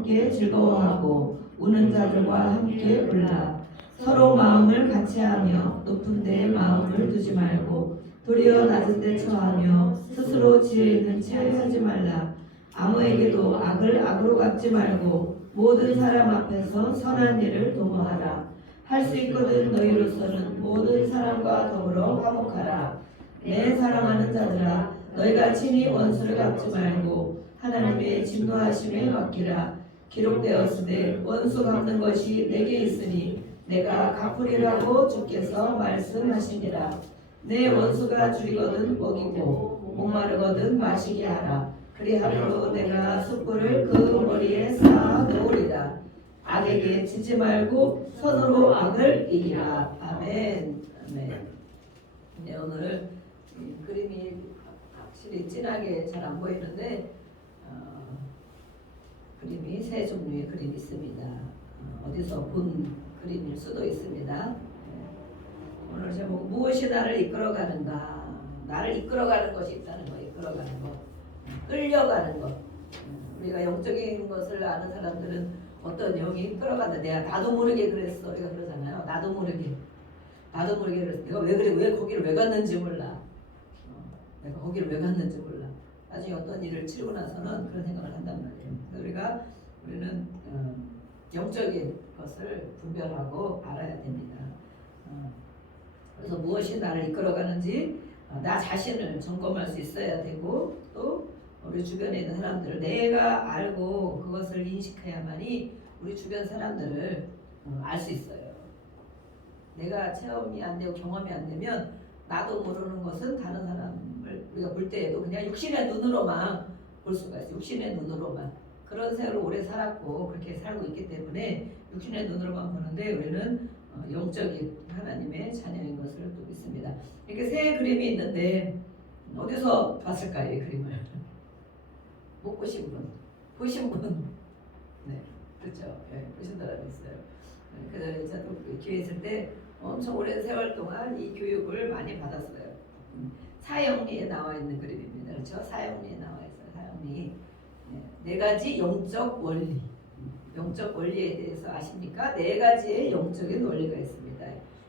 함께 즐거워하고 우는 자들과 함께 울라. 서로 마음을 같이하며 높은 데에 마음을 두지 말고 도리어 낮은 데 처하며 스스로 지혜 있는 채 하지 말라. 아무에게도 악을 악으로 갚지 말고 모든 사람 앞에서 선한 일을 도모하라. 할 수 있거든 너희로서는 모든 사람과 더불어 화목하라. 내 사랑하는 자들아, 너희가 친히 원수를 갚지 말고 하나님의 진노하심에 맡기라. 기록되었으되 원수 갚는 것이 내게 있으니 내가 갚으리라고 주께서 말씀하시니라. 내 원수가 줄이거든 먹이고 목마르거든 마시게 하라. 그리하므로 내가 숯불을 그 머리에 쌓아 놓으리라. 악에게 지지 말고 선으로 악을 이기라. 아멘. 아멘. 네, 오늘 그림이 확실히 진하게 잘 안 보이는데 그림이 세 종류의 그림이 있습니다. 어디서 본 그림일 수도 있습니다. 오늘 제목 무엇이 나를 이끌어가는가? 나를 이끌어가는 것이 있다는 거, 이끌어가는 거, 끌려가는 것. 우리가 영적인 것을 아는 사람들은 어떤 영이 이끌어간다. 나도 모르게 그랬어. 우리가 그러잖아요. 나도 모르게 그랬어. 내가 왜 그래? 왜 거기를 왜 갔는지 몰라. 내가 거기를 왜 갔는지 몰라. 나중에 어떤 일을 치르고 나서는 그런 생각을 한단 말이에요. 우리는 영적인 것을 분별하고 알아야 됩니다. 그래서 무엇이 나를 이끌어가는지 나 자신을 점검할 수 있어야 되고 또 우리 주변에 있는 사람들을 내가 알고 그것을 인식해야만이 우리 주변 사람들을 알 수 있어요. 내가 체험이 안 되고 경험이 안 되면 나도 모르는 것은 다른 사람을 우리가 볼 때에도 그냥 육신의 눈으로만 볼 수가 있어요. 육신의 눈으로만. 그런 세월을 오래 살았고 그렇게 살고 있기 때문에 육신의 눈으로만 보는데 우리는 영적인 하나님의 자녀인 것을 또 믿습니다. 이렇게 세 그림이 있는데 어디서 봤을까요? 이 그림을 못 보신 분, 보신 분, 네, 그렇죠. 네, 보신 사람이 있어요. 네, 그전에 저도 교회 있을 때 엄청 오랜 세월 동안 이 교육을 많이 받았어요. 사형리에 나와 있는 그림입니다. 그렇죠? 사형리에 나와 있어요. 사형리. 네 가지 영적 원리. 영적 원리에 대해서 아십니까? 네 가지의 영적인 원리가 있습니다.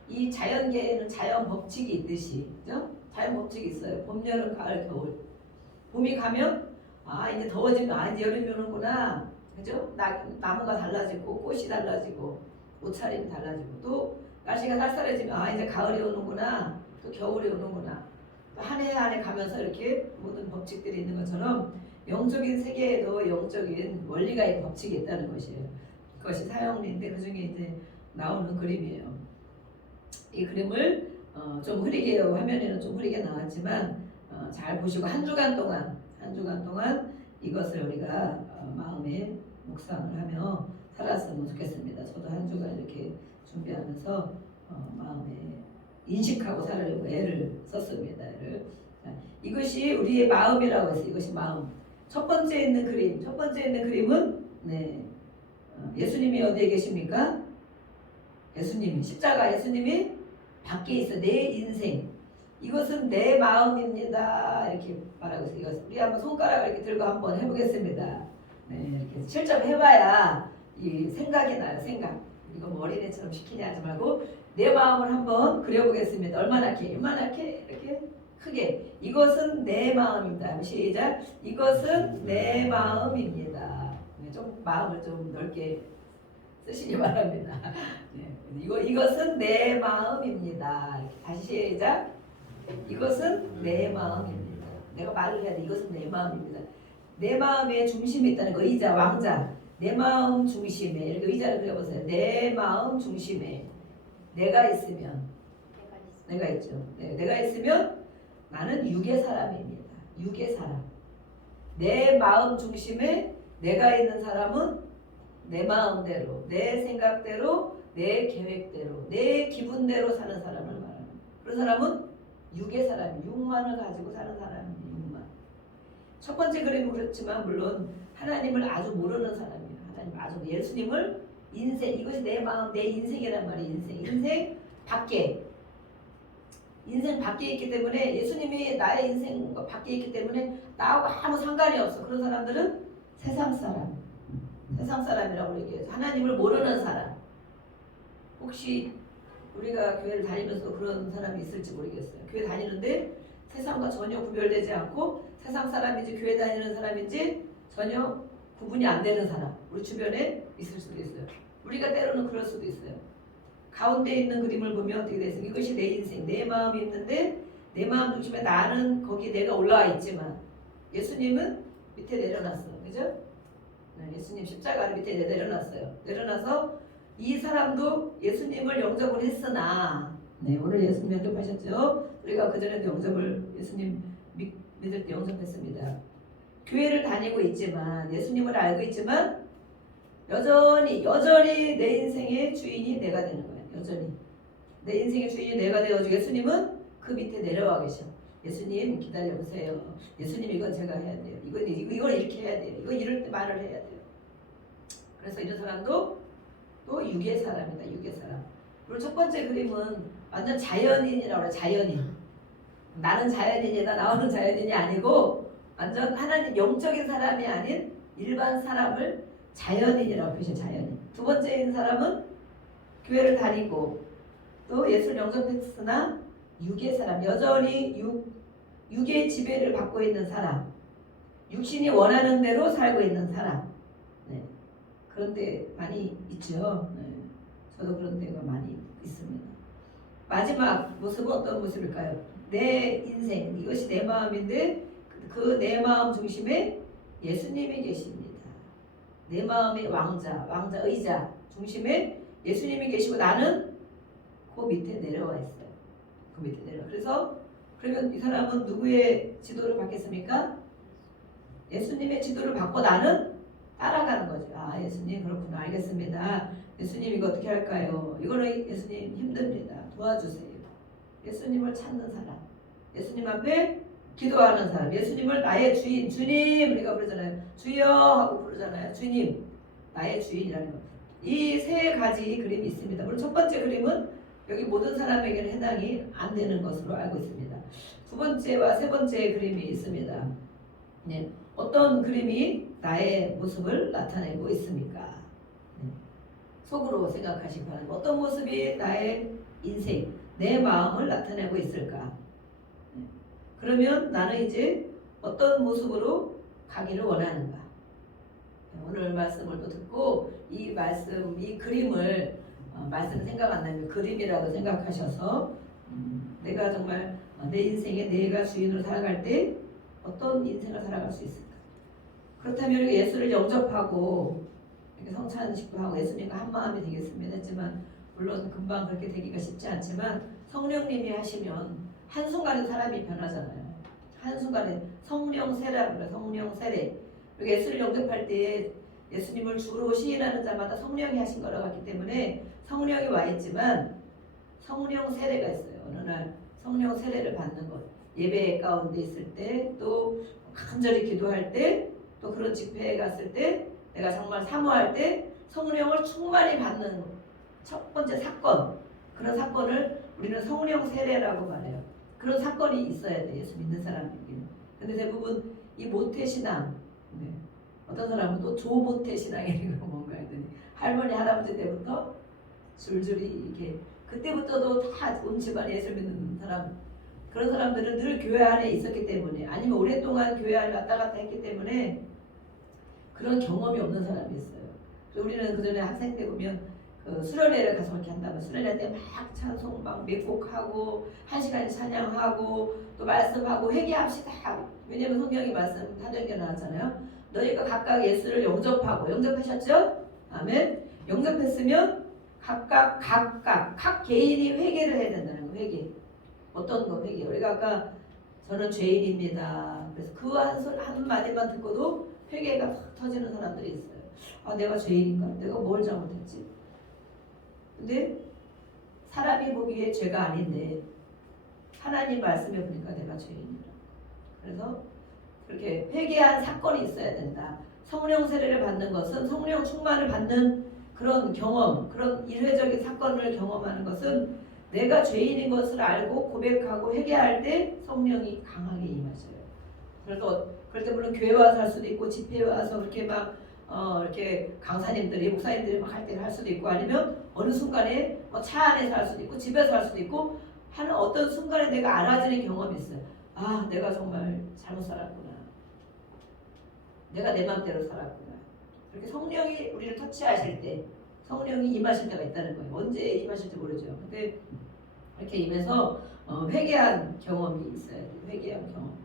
이 자연계에는 자연 법칙이 있듯이, 그죠? 자연 법칙이 있어요. 봄, 여름, 가을, 겨울. 봄이 가면 이제 더워지면 이제 여름이 오는구나. 그죠? 나무가 달라지고 꽃이 달라지고 옷차림이 달라지고 또 날씨가 쌀쌀해지면 이제 가을이 오는구나. 또 겨울이 오는구나. 한 해 한 해 가면서 이렇게 모든 법칙들이 있는 것처럼 영적인 세계에도 영적인 원리가 있는 법칙이 있다는 것이에요. 그것이 사형리인데 그 중에 이제 나오는 그림이에요. 이 그림을 좀 흐리게 화면에는 좀 흐리게 나왔지만 잘 보시고 한 주간 동안 이것을 우리가 마음에 묵상을 하며 살았으면 좋겠습니다. 저도 한 주간 이렇게 준비하면서 마음에 인식하고 살으려고 애를 썼습니다. 이것이 우리의 마음이라고 해서 이것이 마음. 첫 번째 있는 그림은 예수님이 어디에 계십니까? 예수님이 십자가 예수님이 밖에 있어. 내 인생. 이것은 내 마음입니다. 이렇게 말하고 있어요. 이것은 우리 한번 손가락을 이렇게 들고 한번 해보겠습니다. 네, 이렇게 실점 해봐야 이 생각이 나요. 생각. 이거 뭐 어린애처럼 시키냐 하지 말고 내 마음을 한번 그려보겠습니다. 얼마나 이렇게 크게. 이것은 내 마음입니다. 시작. 이것은 내 마음입니다. 좀 마음을 좀 넓게 쓰시기 바랍니다. 네, 이것은 내 마음입니다. 다시 시작. 이것은 내 마음입니다. 내가 말을 해야 돼. 이것은 내 마음입니다. 내 마음에 중심이 있다는 거. 의자, 왕자. 내 마음 중심에. 이렇게 의자를 그려보세요. 내 마음 중심에 내가 있으면 내가 있죠. 네, 내가 있으면 나는 육의 사람입니다. 육의 사람. 내 마음 중심에 내가 있는 사람은 내 마음대로, 내 생각대로, 내 계획대로, 내 기분대로 사는 사람을 말합니다. 그런 사람은 육의 사람, 육만을 가지고 사는 사람입니다. 육만. 첫 번째 그림은 그렇지만 물론 하나님을 아주 모르는 사람이에요. 하나님 아주 예수님을 인생, 이것이 내 마음, 내 인생이란 말이에요. 인생 밖에. 인생 밖에 있기 때문에 예수님이 나의 인생 밖에 있기 때문에 나하고 아무 상관이 없어. 그런 사람들은 세상 세상 사람이라고 얘기해요. 하나님을 모르는 사람. 혹시 우리가 교회를 다니면서 그런 사람이 있을지 모르겠어요. 교회 다니는데 세상과 전혀 구별되지 않고 세상 사람인지 교회 다니는 사람인지 전혀 구분이 안 되는 사람 우리 주변에 있을 수도 있어요. 우리가 때로는 그럴 수도 있어요. 가운데 있는 그림을 보면 어떻게 되겠어요? 이것이 내 인생, 내 마음이 있는데 내 마음 중심에 나는 거기 내가 올라와 있지만 예수님은 밑에 내려놨어. 그죠? 네, 예수님 십자가 밑에 내려놨어요. 내려놔서 이 사람도 예수님을 영접을 했으나 네, 오늘 예수님 영접하셨죠? 우리가 그전에도 영접을 예수님 믿을 때 영접했습니다. 교회를 다니고 있지만 예수님을 알고 있지만 여전히 내 인생의 주인이 내가 되는 거예요. 여전히 내 인생의 주인이 내가 되어지고 예수님은 그 밑에 내려와 계셔. 예수님 기다려보세요. 예수님 이건 제가 해야 돼요. 이걸 이렇게 해야 돼요. 이거 이럴 때 말을 해야 돼요. 그래서 이런 사람도 또 유괴 사람이다. 유괴 사람. 그리고 첫 번째 그림은 완전 자연인이라고 그래. 자연인. 나는 자연인이다. 나오는 자연인이 아니고 완전 하나님 영적인 사람이 아닌 일반 사람을 자연인이라고 표시해. 자연인. 두 번째인 사람은 교회를 다니고 또 예수를 영접했으나 유괴 사람. 여전히 육의 지배를 받고 있는 사람. 육신이 원하는 대로 살고 있는 사람. 네. 그런 데 많이 있죠. 네. 저도 그런 데가 많이 있습니다. 마지막 모습은 어떤 모습일까요? 내 인생, 이것이 내 마음인데 그 내 마음 중심에 예수님이 계십니다. 내 마음의 왕자, 의자 중심에 예수님이 계시고 나는 그 밑에 내려와 있어요. 그 밑에 내려. 그래서 그러면 이 사람은 누구의 지도를 받겠습니까? 예수님의 지도를 받고 나는 따라가는 거죠. 아, 예수님 그렇구나. 알겠습니다. 예수님 이거 어떻게 할까요? 이거는 예수님 힘듭니다. 도와주세요. 예수님을 찾는 사람. 예수님 앞에 기도하는 사람. 예수님을 나의 주인. 주님 우리가 부르잖아요. 주여 하고 부르잖아요. 주님. 나의 주인이라는 거. 이 세 가지 그림이 있습니다. 물론 첫 번째 그림은 여기 모든 사람에게는 해당이 안 되는 것으로 알고 있습니다. 두 번째와 세 번째 그림이 있습니다. 네. 어떤 그림이 나의 모습을 나타내고 있습니까? 네. 속으로 생각하시기 바랍니다. 어떤 모습이 나의 인생, 내 마음을 나타내고 있을까? 네. 그러면 나는 이제 어떤 모습으로 가기를 원하는가? 네. 오늘 말씀을 또 듣고 이 말씀, 이 그림을 말씀 생각 안 나면 그림이라도 생각하셔서 내가 정말 내 인생에 내가 주인으로 살아갈 때 어떤 인생을 살아갈 수 있을까? 그렇다면 예수를 영접하고 이렇게 성찬식도 하고 예수님과 한 마음이 되겠습니다 했지만 물론 금방 그렇게 되기가 쉽지 않지만 성령님이 하시면 한순간에 사람이 변하잖아요. 한순간에 성령 세례라고 그래요. 성령 세례. 예수를 영접할 때 예수님을 주로 시인하는 자마다 성령이 하신 거라고 했기 때문에 성령이 와 있지만 성령 세례가 있어요. 어느 날 성령 세례를 받는 것. 예배 가운데 있을 때 또 간절히 기도할 때 또 그런 집회에 갔을 때 내가 정말 사모할 때 성령을 충만히 받는 첫 번째 사건. 그런 사건을 우리는 성령 세례라고 말해요. 그런 사건이 있어야 돼. 예수 믿는 사람에게는. 근데 대부분 이 모태신앙 네. 어떤 사람은 또 조모태신앙이라고 뭔가 했더니 할머니 할아버지 때부터 줄줄이 이렇게 그때부터도 다 온 집안에 예수 믿는 사람 그런 사람들은 늘 교회 안에 있었기 때문에 아니면 오랫동안 교회 안에 왔다 갔다 했기 때문에 그런 경험이 없는 사람이 있어요. 그래서 우리는 그전에 학생 때 보면 그 수련회를 가서 그렇게 한다면 수련회 때 막 찬송 막 몇 곡하고 1시간 찬양하고 또 말씀하고 회개합시다. 왜냐면 성경이 말씀 사도행전에 나왔잖아요. 너희가 각각 예수를 영접하셨죠? 아멘. 영접했으면 각각 각 개인이 회개를 해야 된다는 거. 회개. 어떤 거 회개. 우리가 아까 저는 죄인입니다. 그래서 그 한 마디만 듣고도 회개가 확 터지는 사람들이 있어요. 아, 내가 죄인인가? 내가 뭘 잘못했지? 근데 사람이 보기에 죄가 아닌데 하나님 말씀에 보니까 내가 죄인이라. 그래서 그렇게 회개한 사건이 있어야 된다. 성령 세례를 받는 것은 성령 충만을 받는 그런 경험, 그런 일회적인 사건을 경험하는 것은 내가 죄인인 것을 알고 고백하고 회개할 때 성령이 강하게 임하셔요. 그래서 그럴 때 물론 교회 와서 할 수도 있고 집회에 와서 그렇게 막 이렇게 강사님들이 목사님들이 막 할 때를 할 수도 있고 아니면 어느 순간에 차 안에서 할 수도 있고 집에서 할 수도 있고 하는 어떤 순간에 내가 알아지는 경험이 있어요. 아, 내가 정말 잘못 살았구나. 내가 내 마음대로 살았구나. 그렇게 성령이 우리를 터치하실 때 성령이 임하실 때가 있다는 거예요. 언제 임하실지 모르죠. 근데 이렇게 임해서 회개한 경험이 있어요. 회개한 경험.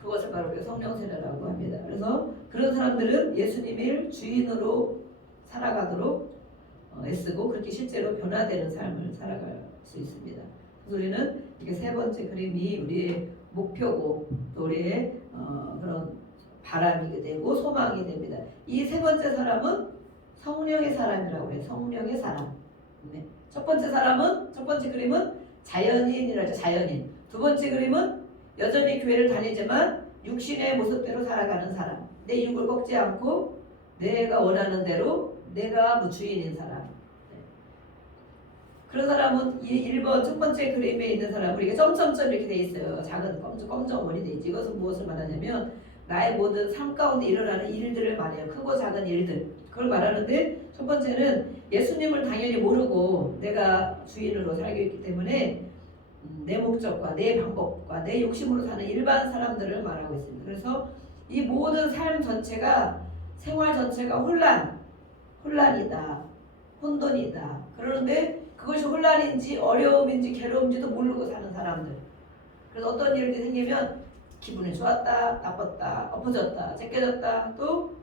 그것을 바로 우리가 성령 세례라고 합니다. 그래서 그런 사람들은 예수님을 주인으로 살아가도록 애쓰고 그렇게 실제로 변화되는 삶을 살아갈 수 있습니다. 그래서 우리는 이게 세 번째 그림이 우리의 목표고 또 우리의 그런 바람이 되고 소망이 됩니다. 이 세 번째 사람은 성령의 사람이라고 해요. 성령의 사람. 네. 첫 번째 그림은 자연인이라죠. 자연인. 두 번째 그림은 여전히 교회를 다니지만 육신의 모습대로 살아가는 사람. 내 육을 꺾지 않고 내가 원하는 대로 내가 주인인 사람. 네. 그런 사람은 이 1번 첫 번째 그림에 있는 사람은 이게 점점점 이렇게 돼 있어요. 작은 검정머리 돼 있지. 이것은 무엇을 말하냐면 나의 모든 삶 가운데 일어나는 일들을 말해요. 크고 작은 일들. 그걸 말하는데 첫 번째는 예수님을 당연히 모르고 내가 주인으로 살고 있기 때문에 내 목적과 내 방법과 내 욕심으로 사는 일반 사람들을 말하고 있습니다. 그래서 이 모든 삶 전체가 생활 전체가 혼란이다. 혼돈이다. 그러는데 그것이 혼란인지 어려움인지 괴로움인지도 모르고 사는 사람들. 그래서 어떤 일이 생기면 기분이 좋았다, 나빴다, 엎어졌다, 제껴졌다, 또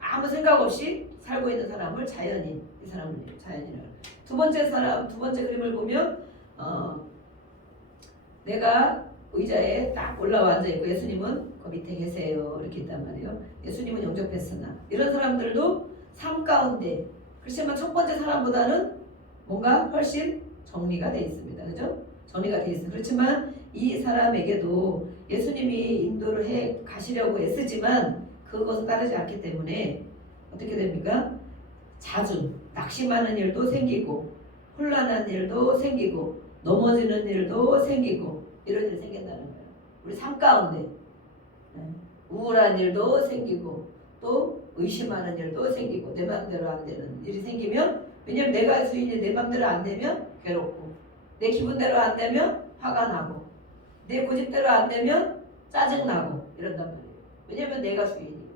아무 생각 없이 살고 있는 사람을 자연인, 이 사람을 자연인을. 두 번째 그림을 보면 내가 의자에 딱 올라와 앉아 있고 예수님은 그 밑에 계세요. 이렇게 있단 말이에요. 예수님은 영접했으나 이런 사람들도 삶 가운데 그렇지만 첫 번째 사람보다는 뭔가 훨씬 정리가 돼 있습니다. 그죠? 정리가 돼 있어요. 그렇지만 이 사람에게도 예수님이 인도를 해 가시려고 애쓰지만 그것은 따르지 않기 때문에 어떻게 됩니까? 자주 낙심하는 일도 생기고 혼란한 일도 생기고 넘어지는 일도 생기고 이런 일이 생긴다는 거예요. 우리 삶 가운데 우울한 일도 생기고 또 의심하는 일도 생기고 내 마음대로 안 되는 일이 생기면 왜냐면 내가 주인이 내 마음대로 안 되면 괴롭고 내 기분대로 안 되면 화가 나고 내 고집대로 안 되면 짜증나고 이런단 말이에요. 왜냐면 내가 주인이기 때문에.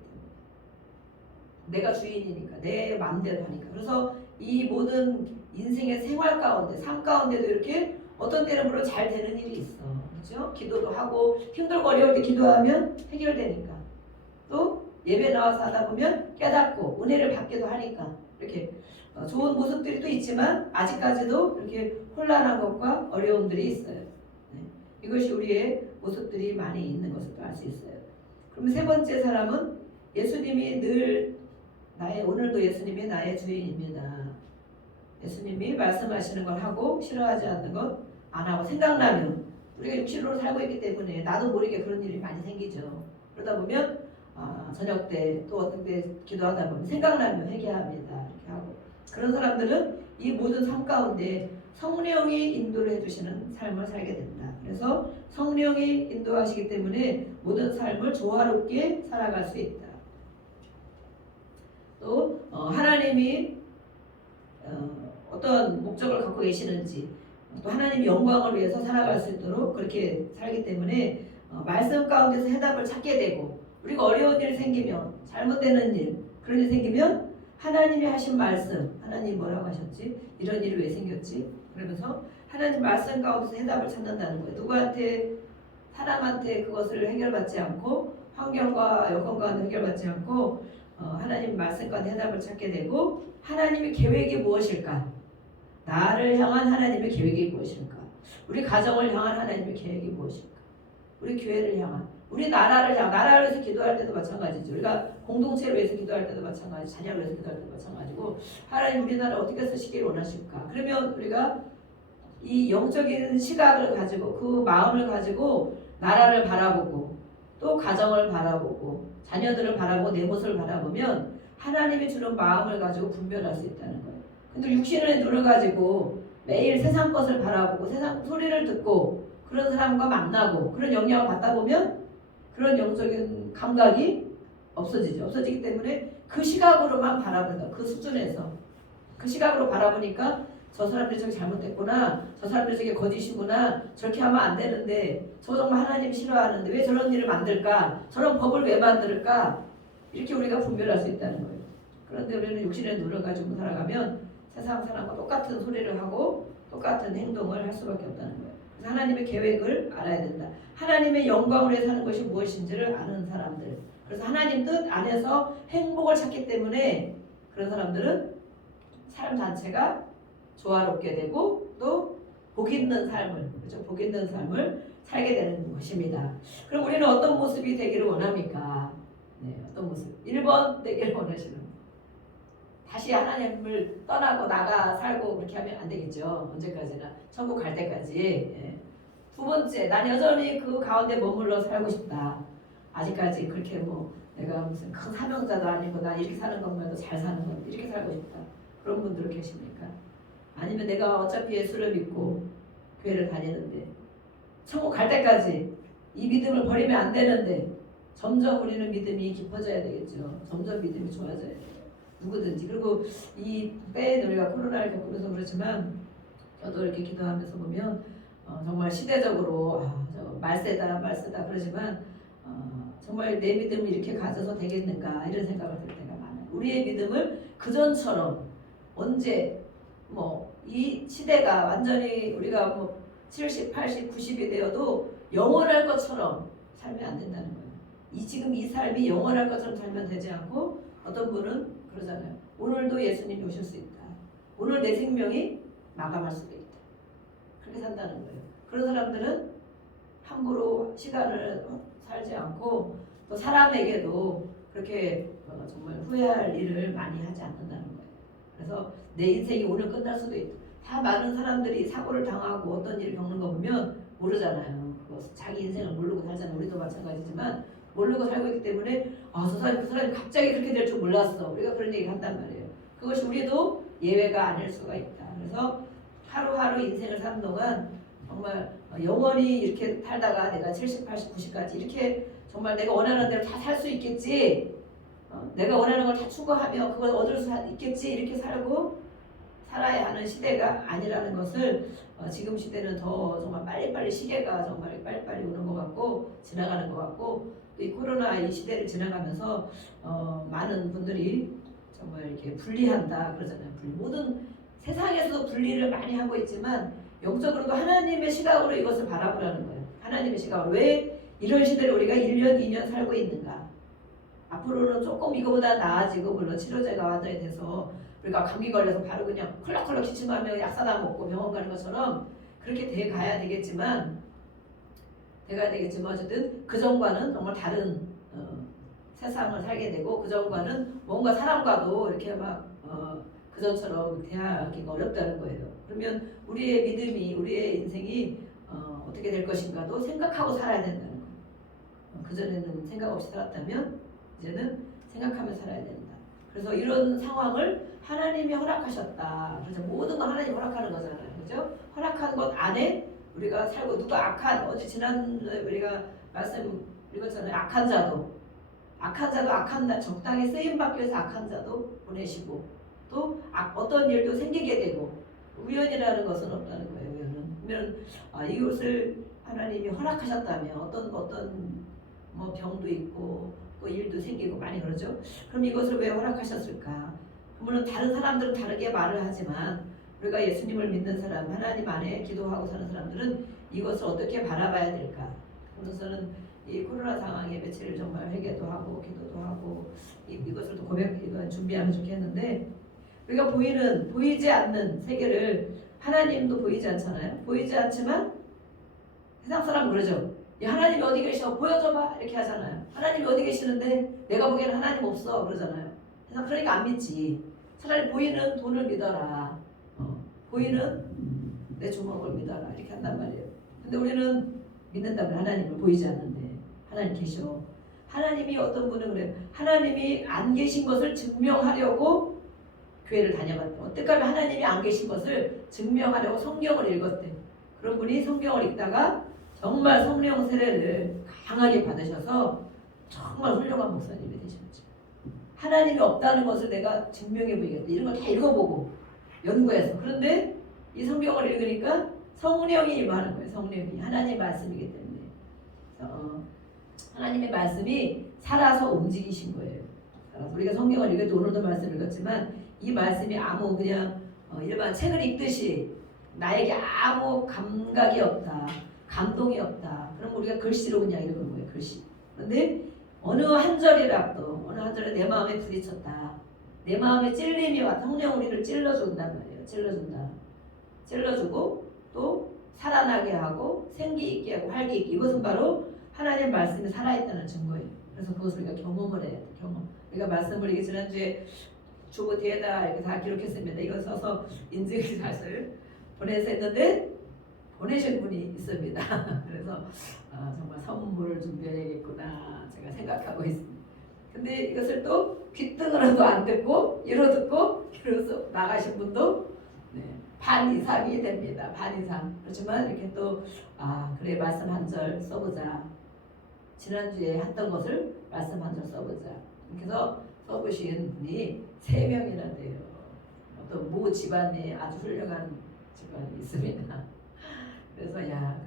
내가 주인이니까 내 마음대로 하니까. 그래서 이 모든 인생의 생활 가운데 삶 가운데도 이렇게 어떤 때는 물론 잘 되는 일이 있어. 그렇죠? 기도도 하고 힘들고 어려울 때 기도하면 해결되니까. 또 예배 나와서 하다 보면 깨닫고 은혜를 받기도 하니까 이렇게 좋은 모습들이 또 있지만 아직까지도 이렇게 혼란한 것과 어려움들이 있어요. 네. 이것이 우리의 모습들이 많이 있는 것을 또 알 수 있어요. 그럼 세 번째 사람은 예수님이 늘 오늘도 예수님이 나의 주인입니다. 예수님이 말씀하시는 걸 하고 싫어하지 않는 것 안 하고 생각나면 우리가 육신으로 살고 있기 때문에 나도 모르게 그런 일이 많이 생기죠. 그러다 보면 저녁 때 또 어떤 때 기도하다 보면 생각나면 회개합니다. 이렇게 하고 그런 사람들은 이 모든 삶 가운데 성령이 인도를 해주시는 삶을 살게 된다. 그래서 성령이 인도하시기 때문에 모든 삶을 조화롭게 살아갈 수 있다. 또 하나님이 어떤 목적을 갖고 계시는지 또 하나님의 영광을 위해서 살아갈 수 있도록 그렇게 살기 때문에 말씀 가운데서 해답을 찾게 되고 우리가 어려운 일 생기면 잘못되는 일 그런 일 생기면 하나님이 하신 말씀 하나님 뭐라고 하셨지? 이런 일이 왜 생겼지? 그러면서 하나님 말씀 가운데서 해답을 찾는다는 거예요. 누구한테 사람한테 그것을 해결받지 않고 환경과 여건 가운데 해결받지 않고 하나님 말씀 가운데 해답을 찾게 되고 하나님의 계획이 무엇일까? 나를 향한 하나님의 계획이 무엇일까? 우리 가정을 향한 하나님의 계획이 무엇일까? 우리 교회를 향한 우리 나라를 위해서 기도할 때도 마찬가지죠. 우리가 공동체를 위해서 기도할 때도 마찬가지, 자녀를 위해서 기도할 때도 마찬가지고 하나님 우리나라 어떻게 쓰시기를 원하실까? 그러면 우리가 이 영적인 시각을 가지고 그 마음을 가지고 나라를 바라보고 또 가정을 바라보고 자녀들을 바라보고 내 모습을 바라보면 하나님이 주는 마음을 가지고 분별할 수 있다는 거예요. 근데 육신의 눈을 가지고 매일 세상 것을 바라보고 세상 소리를 듣고 그런 사람과 만나고 그런 영향을 받다 보면 그런 영적인 감각이 없어지죠. 없어지기 때문에 그 시각으로만 바라본다. 그 수준에서 그 시각으로 바라보니까 저 사람들이 저게 잘못됐구나, 저 사람들이 저게 거짓이구나, 저렇게 하면 안 되는데, 저 정말 하나님이 싫어하는데 왜 저런 일을 만들까, 저런 법을 왜 만들까, 이렇게 우리가 분별할 수 있다는 거예요. 그런데 우리는 육신의 눈을 가지고 살아가면 세상 사람과 똑같은 소리를 하고 똑같은 행동을 할 수밖에 없다는 거예요. 그래서 하나님의 계획을 알아야 된다. 하나님의 영광을 위해 사는 것이 무엇인지를 아는 사람들. 그래서 하나님 뜻 안에서 행복을 찾기 때문에 그런 사람들은 삶 자체가 조화롭게 되고 또 복 있는 삶을, 그렇죠? 복 있는 삶을 살게 되는 것입니다. 그럼 우리는 어떤 모습이 되기를 원합니까? 네, 어떤 모습? 1번 되기를 원하시는 분. 다시 하나님을 떠나고 나가 살고 그렇게 하면 안 되겠죠. 언제까지나 천국 갈 때까지. 예. 두 번째, 난 여전히 그 가운데 머물러 살고 싶다. 아직까지 그렇게 뭐 내가 무슨 큰 사명자도 아니고 난 이렇게 사는 것만도 잘 사는 것 이렇게 살고 싶다. 그런 분들 계십니까? 아니면 내가 어차피 예수를 믿고 교회를 다니는데 천국 갈 때까지 이 믿음을 버리면 안 되는데 점점 우리는 믿음이 깊어져야 되겠죠. 점점 믿음이 좋아져야 돼요. 누구든지. 그리고 이 때에 우리가 코로나를 겪으면서 그렇지만 저도 이렇게 기도하면서 보면 정말 시대적으로 말세다 그러지만 정말 내 믿음을 이렇게 가져서 되겠는가 이런 생각을 들 때가 많아요. 우리의 믿음을 그전처럼 언제 이 시대가 완전히 우리가 70, 80, 90이 되어도 영원할 것처럼 살면 안 된다는 거예요. 지금 이 삶이 영원할 것처럼 살면 되지 않고 어떤 분은 그러잖아요. 오늘도 예수님이 오실 수 있다. 오늘 내 생명이 마감할 수도 있다. 그렇게 산다는 거예요. 그런 사람들은 함부로 시간을 살지 않고 또 사람에게도 그렇게 정말 후회할 일을 많이 하지 않는다는 거예요. 그래서 내 인생이 오늘 끝날 수도 있다. 다 많은 사람들이 사고를 당하고 어떤 일을 겪는 거 보면 모르잖아요. 자기 인생을 모르고 살잖아요. 우리도 마찬가지지만 모르고 살고 있기 때문에 저 사람이 그 사람이 갑자기 그렇게 될 줄 몰랐어. 우리가 그런 얘기를 한단 말이에요. 그것이 우리도 예외가 아닐 수가 있다. 그래서 하루하루 인생을 사는 동안 정말 영원히 이렇게 살다가 내가 70, 80, 90까지 이렇게 정말 내가 원하는 대로 다 살 수 있겠지. 내가 원하는 걸 다 추구하며 그걸 얻을 수 있겠지. 이렇게 살아야 하는 시대가 아니라는 것을 지금 시대는 더 정말 빨리빨리 시계가 정말 빨리빨리 오는 것 같고 지나가는 것 같고 또 이 코로나 이 시대를 지나가면서 많은 분들이 정말 이렇게 분리한다 그러잖아요. 모든 세상에서도 분리를 많이 하고 있지만 영적으로도 하나님의 시각으로 이것을 바라보라는 거예요. 하나님의 시각으로 왜 이런 시대를 우리가 1년, 2년 살고 있는가? 앞으로는 조금 이거보다 나아지고 물론 치료제가 완전히 돼서 우리가 감기 걸려서 바로 그냥 콜락콜락 기침하며 약 사다 먹고 병원 가는 것처럼 그렇게 돼 가야 되겠지만 어쨌든 그 전과는 정말 다른 세상을 살게 되고 그 전과는 뭔가 사람과도 이렇게 막 그 전처럼 대하기가 어렵다는 거예요. 그러면 우리의 믿음이 우리의 인생이 어떻게 될 것인가도 생각하고 살아야 된다는 거예요. 그전에는 생각 없이 살았다면 이제는 생각하며 살아야 된다. 그래서 이런 상황을 하나님이 허락하셨다. 그래서 모든 건 하나님이 허락하는 거잖아요. 그죠? 허락한 것 안에 우리가 살고 누가 어제 지난 우리가 말씀 읽었잖아요. 악한 자도 적당히 쓰임 받기 위해서 악한 자도 보내시고 또 어떤 일도 생기게 되고 우연이라는 것은 없다는 거예요. 우연은 이것을 하나님이 허락하셨다면 어떤 병도 있고 또 일도 생기고 많이 그러죠. 그럼 이것을 왜 허락하셨을까? 물론 다른 사람들은 다르게 말을 하지만 우리가 예수님을 믿는 사람, 하나님 안에 기도하고 사는 사람들은 이것을 어떻게 바라봐야 될까? 그래서는 이 코로나 상황에 며칠 정말 회개도 하고 기도도 하고 이것을 또 준비하면 좋겠는데 우리가 보이지 않는 세계를 하나님도 보이지 않잖아요. 보이지 않지만 세상 사람 그러죠. 하나님이 어디 계셔? 보여줘봐 이렇게 하잖아요. 하나님이 어디 계시는데 내가 보기에는 하나님 없어 그러잖아요. 그러니까 안 믿지. 차라리 보이는 돈을 믿어라. 보이는 내 주먹을 믿어라 이렇게 한단 말이에요. 근데 우리는 믿는다면 하나님을 보이지 않는데 하나님 계셔. 하나님이 어떤 분은 그래요. 하나님이 안 계신 것을 증명하려고 교회를 다녀봤대. 어떻게 하면 하나님이 안 계신 것을 증명하려고 성경을 읽었대. 그런 분이 성경을 읽다가 정말 성령 세례를 강하게 받으셔서 정말 훌륭한 목사님이 되셨죠. 하나님이 없다는 것을 내가 증명해 보이겠다. 이런 걸 다 읽어보고 연구해서. 그런데 이 성경을 읽으니까 성령이 임하는 거예요. 성령이 하나님의 말씀이기 때문에 하나님의 말씀이 살아서 움직이신 거예요. 살아서 우리가 성경을 읽어도 오늘도 말씀을 읽었지만 이 말씀이 아무 그냥 일반 책을 읽듯이 나에게 아무 감각이 없다, 감동이 없다. 그럼 우리가 글씨로 그냥 읽은 거예요. 글씨. 그런데 어느 한 절이라도 어느 한 절에 내 마음에 부딪혔다. 내 마음에 찔림이 와. 성령 우리를 찔러준단 말이에요. 찔러준다. 찔러주고 또 살아나게 하고 생기 있게 하고 활기 있게. 이것은 바로 하나님의 말씀이 살아있다는 증거예요. 그래서 그것을 우리가 경험을 해야 돼. 경험. 우리가 말씀을 이게 지난주에 주보 뒤에다 이렇게 다 기록했습니다. 이거 써서 인증샷을 보내서 했는데 보내신 분이 있습니다. 그래서 정말 선물을 준비해야겠구나 제가 생각하고 있습니다. 근데 이것을 또 귀등으로도 안 듣고 이로 듣고 이로서 나가신 분도 반 이상이 됩니다. 반 이상. 그렇지만 이렇게 또 그래 말씀 한 절 써보자. 지난주에 했던 것을 말씀 한 절 써보자. 그래서 써보신 분이 3명이나 돼요. 어떤 모 집안에 아주 훌륭한 집안이 있습니다. 그래서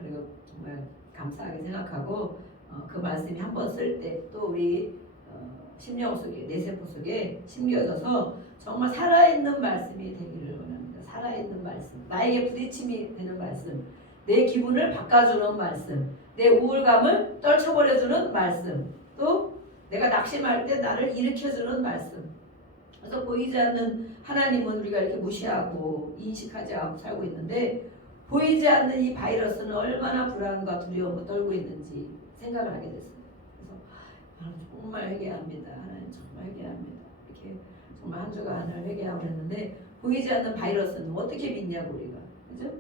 그리고 정말 감사하게 생각하고 그 말씀이 한 번 쓸 때 또 우리 심령 속에 내 세포 속에 심겨져서 정말 살아있는 말씀이 되기를 원합니다. 살아있는 말씀, 나에게 부딪힘이 되는 말씀, 내 기분을 바꿔주는 말씀, 내 우울감을 떨쳐버려주는 말씀, 또 내가 낙심할 때 나를 일으켜주는 말씀. 그래서 보이지 않는 하나님은 우리가 이렇게 무시하고 인식하지 않고 살고 있는데 보이지 않는 이 바이러스는 얼마나 불안과 두려움을 떨고 있는지 생각을 하게 됐습니다. 그래서 정말 회개합니다. 하나님 정말 회개합니다. 이렇게 정말 한 주간을 회개하고 했는데 보이지 않는 바이러스는 어떻게 믿냐고 우리가. 그죠?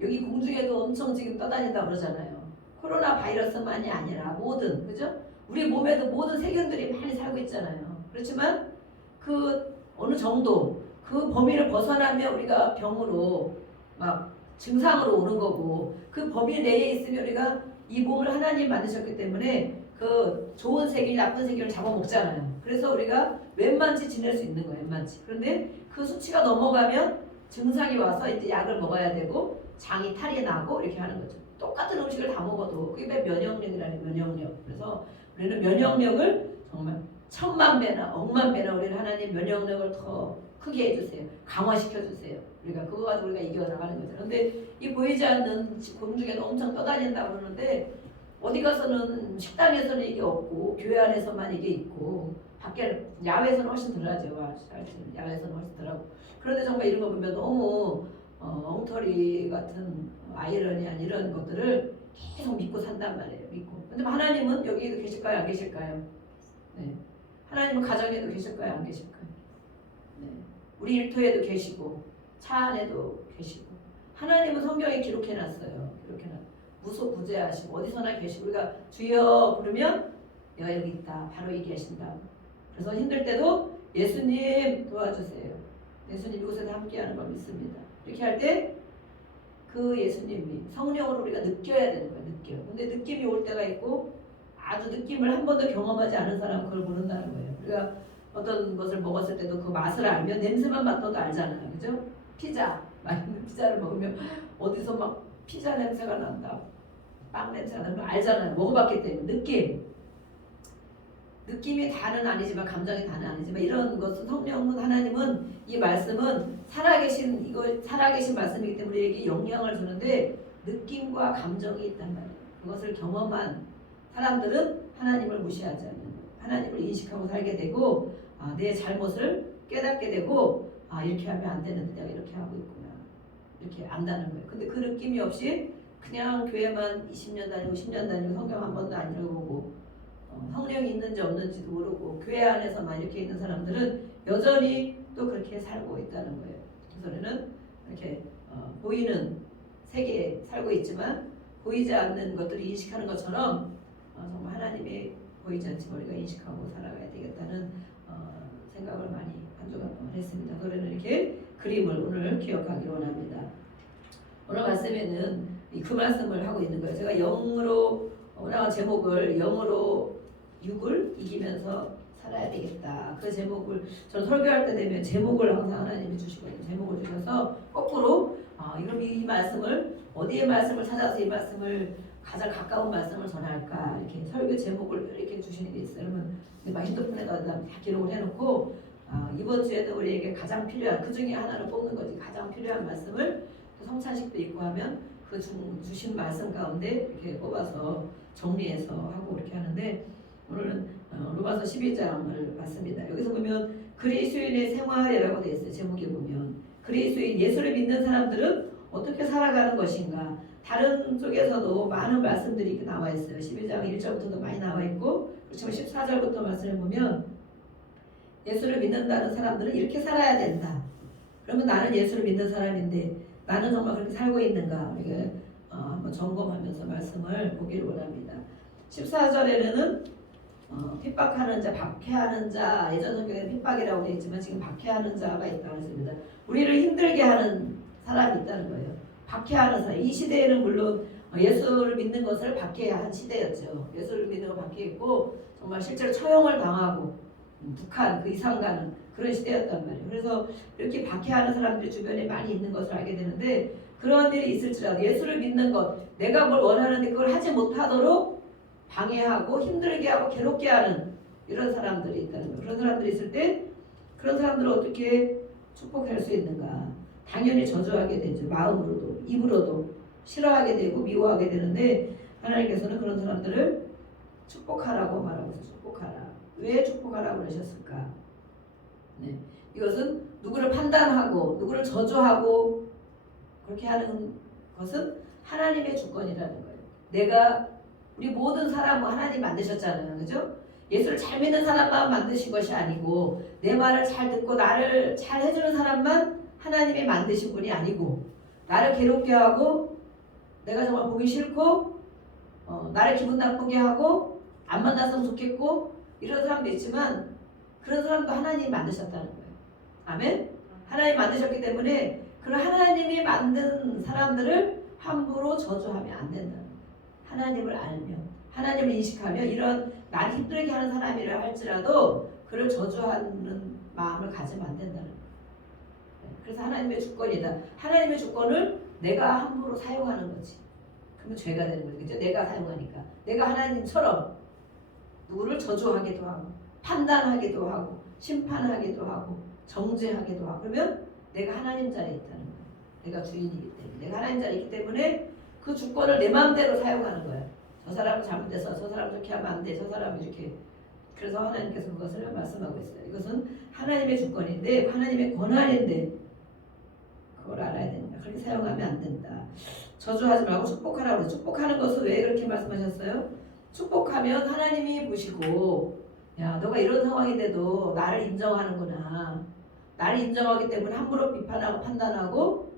여기 공중에도 엄청 지금 떠다닌다 그러잖아요. 코로나 바이러스만이 아니라 모든, 그죠? 우리 몸에도 모든 세균들이 많이 살고 있잖아요. 그렇지만 그 어느 정도 그 범위를 벗어나면 우리가 병으로 막 증상으로 오는 거고 그 범위 내에 있으면 우리가 이 몸을 하나님 만드셨기 때문에 그 좋은 세균, 나쁜 세균을 잡아먹잖아요. 그래서 우리가 웬만치 지낼 수 있는 거예요. 웬만치. 그런데 그 수치가 넘어가면 증상이 와서 이제 약을 먹어야 되고 장이 탈이 나고 이렇게 하는 거죠. 똑같은 음식을 다 먹어도 그게 면역력이라는 면역력. 그래서 우리는 면역력을 정말 1000만 배나 억만 배나 우리는 하나님 면역력을 더 크게 해주세요. 강화시켜주세요. 우리가 그거 가지고 우리가 이겨나가는 거죠. 그런데 이 보이지 않는 공중에는 엄청 떠다닌다고 그러는데 어디 가서는 식당에서는 이게 없고 교회 안에서만 이게 있고 밖에 야외에서는 훨씬 덜하죠. 야외에서는 훨씬 덜하고. 그런데 정말 이런 거 보면 너무 엉터리 같은 아이러니한 이런 것들을 계속 믿고 산단 말이에요. 믿고. 근데 하나님은 여기도 계실까요? 안 계실까요? 네. 하나님은 가정에도 계실까요? 안 계실까요? 네. 우리 일터에도 계시고 차 안에도 계시고 하나님은 성경에 기록해놨어요. 무소부재하시고 어디서나 계시고 우리가 주여 부르면 내가 여기 있다. 바로 얘기하신다. 그래서 힘들 때도 예수님 도와주세요. 예수님 이곳에서 함께하는 걸 믿습니다. 이렇게 할 때 그 예수님이 성령으로 우리가 느껴야 되는 거예요. 느껴. 근데 느낌이 올 때가 있고 아주 느낌을 한 번도 경험하지 않은 사람은 그걸 모른다는 거예요. 우리가 어떤 것을 먹었을 때도 그 맛을 알면 냄새만 맡아도 알잖아요. 그죠? 피자. 맛있는 피자를 먹으면 어디서 막 피자 냄새가 난다. 빵 냄새가 나면 알잖아요. 먹어봤기 때문에. 느낌이 다는 아니지만 감정이 다는 아니지만 이런 것은 성령은 하나님은 이 말씀은 살아계신 말씀이기 때문에 우리에게 영향을 주는데 느낌과 감정이 있단 말이에요. 그것을 경험한 사람들은 하나님을 무시하지 않는 거예요. 하나님을 인식하고 살게 되고 내 잘못을 깨닫게 되고 이렇게 하면 안 되는데 내가 이렇게 하고 있구나. 이렇게 안다는 거예요. 근데 그 느낌이 없이 그냥 교회만 20년 다니고 10년 다니고 성경 한 번도 안 읽어보고 성령이 있는지 없는지도 모르고 교회 안에서만 이렇게 있는 사람들은 여전히 또 그렇게 살고 있다는 거예요. 그래서 우리는 이렇게 보이는 세계에 살고 있지만 보이지 않는 것들을 인식하는 것처럼 정말 하나님이 보이지 않지만 우리가 인식하고 살아가야 되겠다는 생각을 많이 한 주간 동안 했습니다. 그러면 이렇게 그림을 오늘 기억하기로 원합니다. 오늘 말씀에는 그 말씀을 하고 있는 거예요. 제가 영으로 오늘 제목을 영으로 육을 이기면서 살아야 되겠다. 그 제목을 전 설교할 때 되면 제목을 항상 하나님이 주시거든요. 제목을 주셔서 거꾸로 그럼 이 말씀을 어디에 말씀을 찾아서 이 말씀을 가장 가까운 말씀을 전할까 이렇게 설교 제목을 이렇게 주시는 게 있어요. 그러면 막 핸드폰에다 다 기록을 해놓고 이번 주에는 우리에게 가장 필요한 그 중에 하나를 뽑는 거지. 가장 필요한 말씀을 성찬식도 있고 하면 그 주신 말씀 가운데 이렇게 뽑아서 정리해서 하고 이렇게 하는데 오늘은 로마서 12장을 봤습니다. 여기서 보면 그리스도인의 생활이라고 되어 있어요. 제목에 보면 그리스도인 예수를 믿는 사람들은 어떻게 살아가는 것인가. 다른 쪽에서도 많은 말씀들이 나와 있어요. 12장 1절부터도 많이 나와 있고 그렇지만 14절부터 말씀을 보면 예수를 믿는다는 사람들은 이렇게 살아야 된다. 그러면 나는 예수를 믿는 사람인데 나는 정말 그렇게 살고 있는가? 우리가 한번 점검하면서 말씀을 보기를 원합니다. 14절에는 핍박하는 자, 박해하는 자, 예전 성경에는 핍박이라고 되어 있지만 지금 박해하는 자가 있다고 했습니다. 우리를 힘들게 하는 사람이 있다는 거예요. 박해하는 사람. 이 시대에는 물론 예수를 믿는 것을 박해한 시대였죠. 예수를 믿는 걸 박해했고 정말 실제로 처형을 당하고 북한 그 이상 가는 그런 시대였단 말이에요. 그래서 이렇게 박해하는 사람들이 주변에 많이 있는 것을 알게 되는데 그런 일이 있을지라도 예수를 믿는 것, 내가 뭘 원하는데 그걸 하지 못하도록 방해하고 힘들게 하고 괴롭게 하는 이런 사람들이 있다는 거예요. 그런 사람들이 있을 때 그런 사람들을 어떻게 축복할 수 있는가? 당연히 저주하게 되죠. 마음으로도 입으로도 싫어하게 되고 미워하게 되는데 하나님께서는 그런 사람들을 축복하라고 말하고 있어요. 축복하라. 왜 축복하라고 그러셨을까? 네. 이것은 누구를 판단하고 누구를 저주하고 그렇게 하는 것은 하나님의 주권이라는 거예요. 내가 우리 모든 사람은 하나님 만드셨잖아요. 그죠? 예수를 잘 믿는 사람만 만드신 것이 아니고 내 말을 잘 듣고 나를 잘 해주는 사람만 하나님이 만드신 분이 아니고 나를 괴롭게 하고 내가 정말 보기 싫고 나를 기분 나쁘게 하고 안 만났으면 좋겠고 이런 사람도 있지만 그런 사람도 하나님이 만드셨다는 거예요. 아멘? 하나님이 만드셨기 때문에 그런 하나님이 만든 사람들을 함부로 저주하면 안 된다는 거예요. 하나님을 알며 하나님을 인식하며 이런 나를 힘들게 하는 사람이라 할지라도 그를 저주하는 마음을 가지면 안 된다는 거예요. 그래서 하나님의 주권이다. 하나님의 주권을 내가 함부로 사용하는 거지. 그러면 죄가 되는 거죠. 그죠? 내가 사용하니까. 내가 하나님처럼 누구를 저주하기도 하고 판단하기도 하고 심판하기도 하고 정죄하기도 하고 그러면 내가 하나님 자리에 있다는 거예요. 내가 주인이기 때문에 내가 하나님 자리에 있기 때문에 그 주권을 내 마음대로 사용하는 거예요. 저 사람은 잘못해서 저 사람 저렇게 하면 안 돼. 저 사람은 이렇게. 그래서 하나님께서 그것을 말씀하고 있어요. 이것은 하나님의 주권인데 하나님의 권한인데 그걸 알아야 된다. 그렇게 사용하면 안 된다. 저주하지 말고 축복하라고 그래서 축복하는 것을 왜 그렇게 말씀하셨어요? 축복하면 하나님이 보시고 야 너가 이런 상황인데도 나를 인정하는구나. 나를 인정하기 때문에 함부로 비판하고 판단하고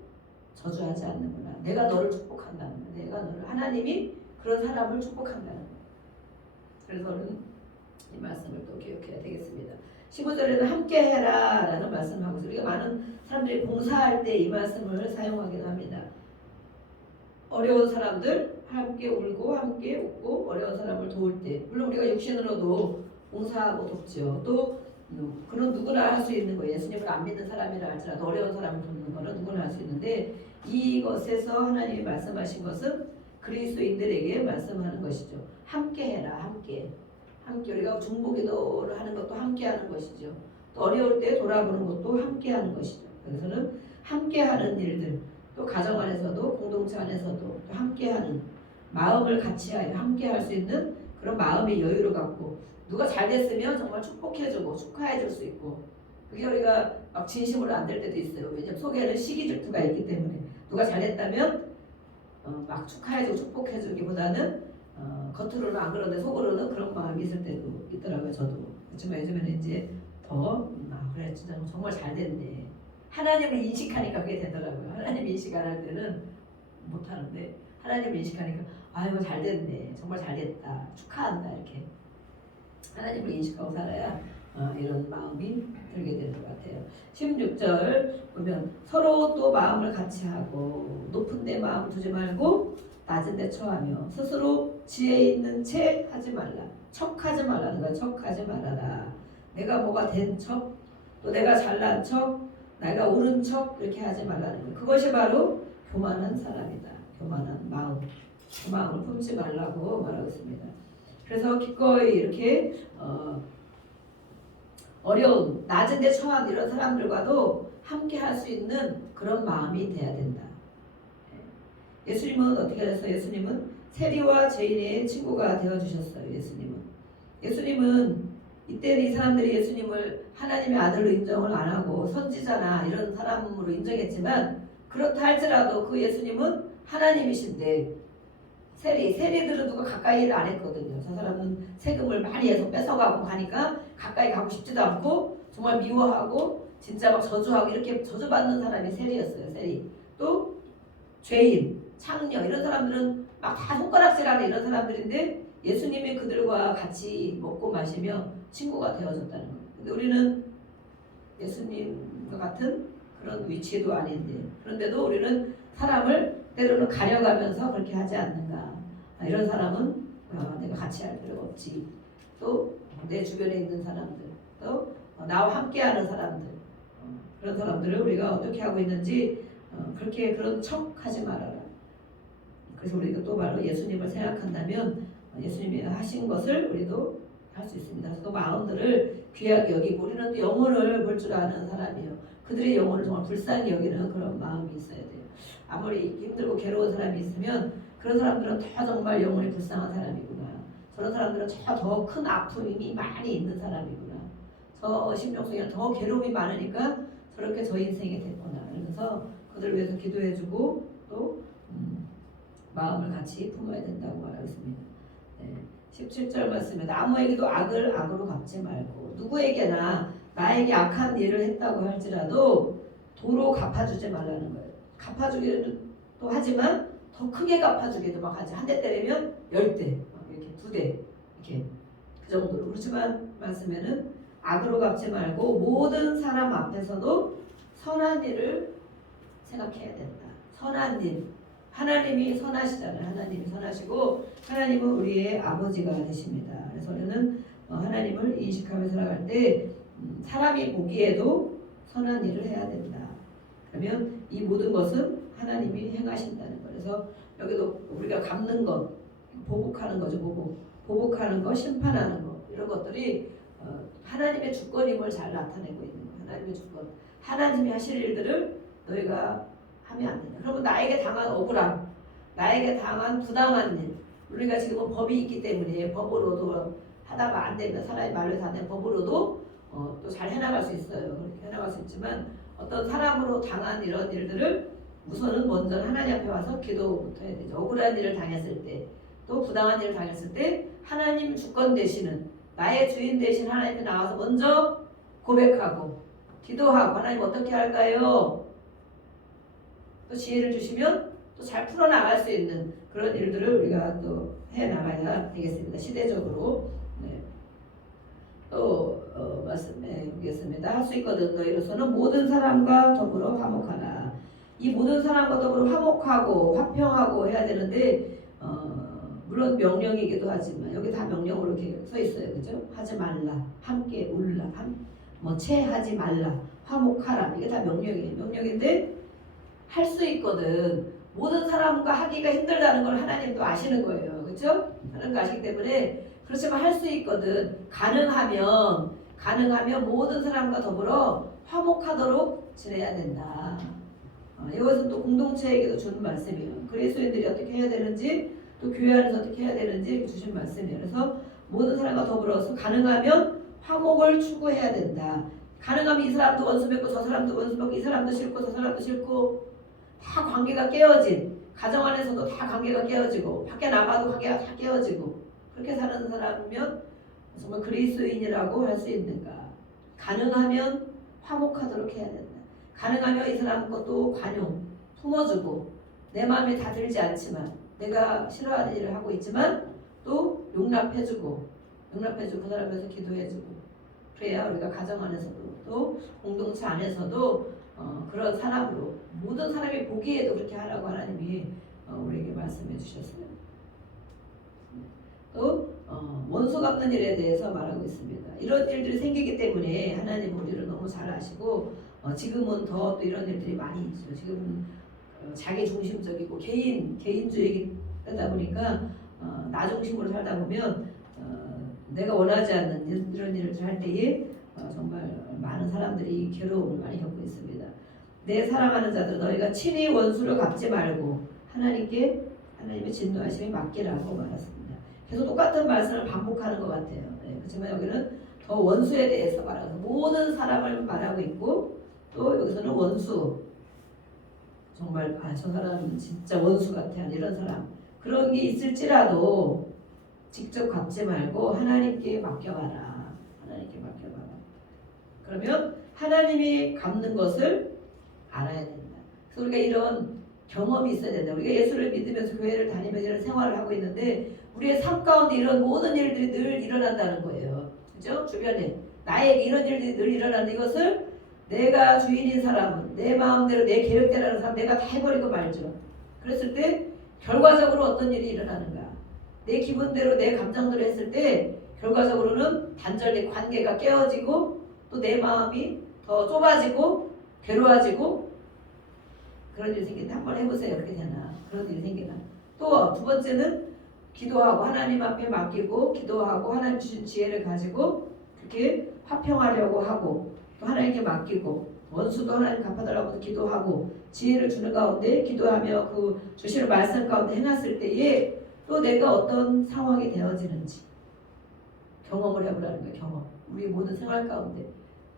저주하지 않는구나. 내가 너를 축복한다는 거야. 내가 너를 하나님이 그런 사람을 축복한다는 거야. 그래서는 이 말씀을 또 기억해야 되겠습니다. 15절에는 함께 해라 라는 말씀을 하고 있어요. 우리가 많은 사람들이 봉사할 때 이 말씀을 사용하기도 합니다. 어려운 사람들 함께 울고 함께 웃고 어려운 사람을 도울 때 물론 우리가 육신으로도 봉사하고 돕죠. 또 그런 누구나 할 수 있는 거예요. 예수님을 안 믿는 사람이라 할지라도 어려운 사람을 돕는 거는 누구나 할 수 있는데 이것에서 하나님이 말씀하신 것은 그리스도인들에게 말씀하는 것이죠. 함께 해라. 함께 우리가 중보기도를 하는 것도 함께 하는 것이죠. 또 어려울 때 돌아보는 것도 함께 하는 것이죠. 그래서는 함께 하는 일들 또 가정 안에서도 공동체 안에서도 또 함께 하는 마음을 같이 하여 함께 할 수 있는 그런 마음의 여유를 갖고 누가 잘 됐으면 정말 축복해주고 축하해줄 수 있고 그게 우리가 막 진심으로 안 될 때도 있어요. 왜냐면 속에는 시기 질투가 있기 때문에 누가 잘 됐다면 막 축하해주고 축복해주기보다는 겉으로는 안 그러는데 속으로는 그런 마음이 있을 때도 있더라고요. 저도. 그렇지만 요즘에는 이제 더 그래 진짜 정말 잘 됐네. 하나님을 인식하니까 그게 되더라고요. 하나님 인식 안 할 때는 못하는데 하나님을 인식하니까 아이고 잘 됐네. 정말 잘 됐다. 축하한다 이렇게. 하나님을 인식하고 살아야 이런 마음이 들게 되는 것 같아요. 16절 보면 서로 또 마음을 같이 하고 높은 데 마음 두지 말고 낮은 데 처하며 스스로 지혜 있는 채 하지 말라. 척하지 말라는 거야. 척하지 말아라. 내가 뭐가 된 척, 또 내가 잘난 척, 내가 옳은 척 이렇게 하지 말라는 거야. 그것이 바로 교만한 사람이다. 교만한 마음. 그 마음을 품지 말라고 말하고 있습니다. 그래서 기꺼이 이렇게 어려운 낮은 데 처한 이런 사람들과도 함께 할 수 있는 그런 마음이 돼야 된다. 예수님은 어떻게 해서 예수님은 세리와 죄인의 친구가 되어주셨어요. 예수님은 이때는 이 사람들이 예수님을 하나님의 아들로 인정을 안 하고 선지자나 이런 사람으로 인정했지만 그렇다 할지라도 그 예수님은 하나님이신데 세리들은 누가 가까이를 안 했거든요. 저 사람은 세금을 많이 해서 뺏어가고 가니까 가까이 가고 싶지도 않고 정말 미워하고 진짜 막 저주하고 이렇게 저주받는 사람이 세리였어요. 세리. 또 죄인, 창녀 이런 사람들은 막 다 손가락질하는 이런 사람들인데 예수님이 그들과 같이 먹고 마시며 친구가 되어줬다는 거예요. 근데 우리는 예수님과 같은 그런 위치도 아닌데 그런데도 우리는 사람을 때로는 가려가면서 그렇게 하지 않는가. 이런 사람은 내가 같이 할 필요가 없지. 또 내 주변에 있는 사람들, 또 나와 함께하는 사람들, 그런 사람들을 우리가 어떻게 하고 있는지 그렇게 그런 척하지 말아라. 그래서 우리가 또 바로 예수님을 생각한다면 예수님이 하신 것을 우리도 할 수 있습니다. 그래서 또 마음들을 귀하게 여기고 우리는 또 영혼을 볼 줄 아는 사람이에요. 그들의 영혼을 정말 불쌍히 여기는 그런 마음이 있어야 돼요. 아무리 힘들고 괴로운 사람이 있으면 그런 사람들은 더 정말 영혼이 불쌍한 사람이구나. 저런 사람들은 더 큰 아픔이 많이 있는 사람이구나. 저 심령속에 더 괴로움이 많으니까 저렇게 저 인생이 됐구나. 그래서 그들을 위해서 기도해주고 또 마음을 같이 품어야 된다고 말하고 있습니다. 네. 17절 말씀에 아무에게도 악을 악으로 갚지 말고 누구에게나 나에게 악한 일을 했다고 할지라도 도로 갚아주지 말라는 거예요. 갚아주기도 하지만 더 크게 갚아주기도 막 하지. 한 대 때리면 10대, 이렇게 2대, 이렇게 그 정도로. 그렇지만 말씀에는 악으로 갚지 말고 모든 사람 앞에서도 선한 일을 생각해야 된다. 선한 일. 하나님이 선하시잖아요. 하나님이 선하시고 하나님은 우리의 아버지가 되십니다. 그래서 우리는 하나님을 인식하며 살아갈 때 사람이 보기에도 선한 일을 해야 된다. 그러면 이 모든 것은 하나님이 행하신다는 거예요. 그래서 여기도 우리가 갚는 것, 보복하는 거죠. 보복하는 것, 심판하는 것 이런 것들이 하나님의 주권임을 잘 나타내고 있는 거예요. 하나님의 주권. 하나님이 하실 일들을 너희가 하면 안 된다. 그러면 나에게 당한 억울함, 나에게 당한 부당한 일, 우리가 지금은 법이 있기 때문에 법으로도 하다가 안 되면 사람이 말로 해서 안 되면 법으로도 또 잘 해나갈 수 있어요. 그렇게 해나갈 수 있지만 어떤 사람으로 당한 이런 일들을 우선은 먼저 하나님 앞에 와서 기도부터 해야 되죠. 억울한 일을 당했을 때, 또 부당한 일을 당했을 때 하나님 주권 되시는 나의 주인 되신 하나님께 나와서 먼저 고백하고 기도하고 하나님 어떻게 할까요? 또 지혜를 주시면 또 잘 풀어나갈 수 있는 그런 일들을 우리가 또 해나가야 되겠습니다. 시대적으로. 네. 또 말씀해 보겠습니다. 할 수 있거든. 너희로서는 모든 사람과 더불어 화목하라. 이 모든 사람과 더불어 화목하고 화평하고 해야 되는데 물론 명령이기도 하지만 여기 다 명령으로 이렇게 써 있어요. 그죠? 하지 말라. 함께 울라. 체하지 말라. 화목하라. 이게 다 명령이에요. 명령인데 할 수 있거든. 모든 사람과 하기가 힘들다는 걸 하나님도 아시는 거예요. 그렇죠? 하는 거 아시기 때문에 그렇지만 할 수 있거든. 가능하면 모든 사람과 더불어 화목하도록 지내야 된다. 이것은 또 공동체에게도 주는 말씀이에요. 그리스도인들이 어떻게 해야 되는지 또 교회 안에서 어떻게 해야 되는지 주신 말씀이에요. 그래서 모든 사람과 더불어서 가능하면 화목을 추구해야 된다. 가능하면 이 사람도 원수 맺고 저 사람도 원수 맺고 이 사람도 싫고 저 사람도 싫고 다 관계가 깨어진 가정 안에서도 다 관계가 깨어지고 밖에 나가도 관계가 다 깨어지고 그렇게 사는 사람이면 정말 그리스도인이라고 할 수 있는가? 가능하면 화목하도록 해야 된다. 가능하면 이 사람 것도 관용 품어주고 내 마음에 다 들지 않지만 내가 싫어하는 일을 하고 있지만 또 용납해주고 그 사람에서 기도해주고 그래야 우리가 가정 안에서도 또 공동체 안에서도 그런 사람으로 모든 사람이 보기에도 그렇게 하라고 하나님이 우리에게 말씀해 주셨어요. 또 원수 갚는 일에 대해서 말하고 있습니다. 이런 일들이 생기기 때문에 하나님 우리를 너무 잘 아시고 지금은 더 또 이런 일들이 많이 있죠. 지금은 자기 중심적이고 개인주의이다 보니까 나 중심으로 살다 보면 내가 원하지 않는 이런 일을 할 때에 정말 많은 사람들이 괴로움을 많이 겪고 있습니다. 내 사랑하는 자들 너희가 친히 원수를 갚지 말고 하나님의 진노하심에 맡기라고 말했습니다. 계속 똑같은 말씀을 반복하는 것 같아요. 그렇지만 여기는 더 원수에 대해서 말하고 모든 사람을 말하고 있고 또 여기서는 원수 정말 저 사람은 진짜 원수 같아 이런 사람 그런 게 있을지라도 직접 갚지 말고 하나님께 맡겨봐라. 하나님께 맡겨봐라. 그러면 하나님이 갚는 것을 알아야 된다. 그래서 우리가 이런 경험이 있어야 된다. 우리가 예수를 믿으면서 교회를 다니면서 이런 생활을 하고 있는데 우리의 삶 가운데 이런 모든 일들이 늘 일어난다는 거예요. 그죠? 주변에 나에게 이런 일들이 늘 일어나는 이것을 내가 주인인 사람은 내 마음대로 내 계획대로 하는 사람 내가 다 해버리고 말죠. 그랬을 때 결과적으로 어떤 일이 일어나는가? 내 기분대로 내 감정대로 했을 때 결과적으로는 단절된 관계가 깨어지고 또 내 마음이 더 좁아지고 괴로워지고 그런 일이 생긴다. 한번 해보세요. 그렇게 되나? 그런 일이 생기나? 또 두 번째는 기도하고 하나님 앞에 맡기고 기도하고 하나님 주신 지혜를 가지고 그렇게 화평하려고 하고 또 하나님께 맡기고 원수도 하나님 갚아달라고 기도하고 지혜를 주는 가운데 기도하며 그 주시는 말씀 가운데 해놨을 때에 또 내가 어떤 상황이 되어지는지 경험을 해보라는 거예요. 경험. 우리 모든 생활 가운데.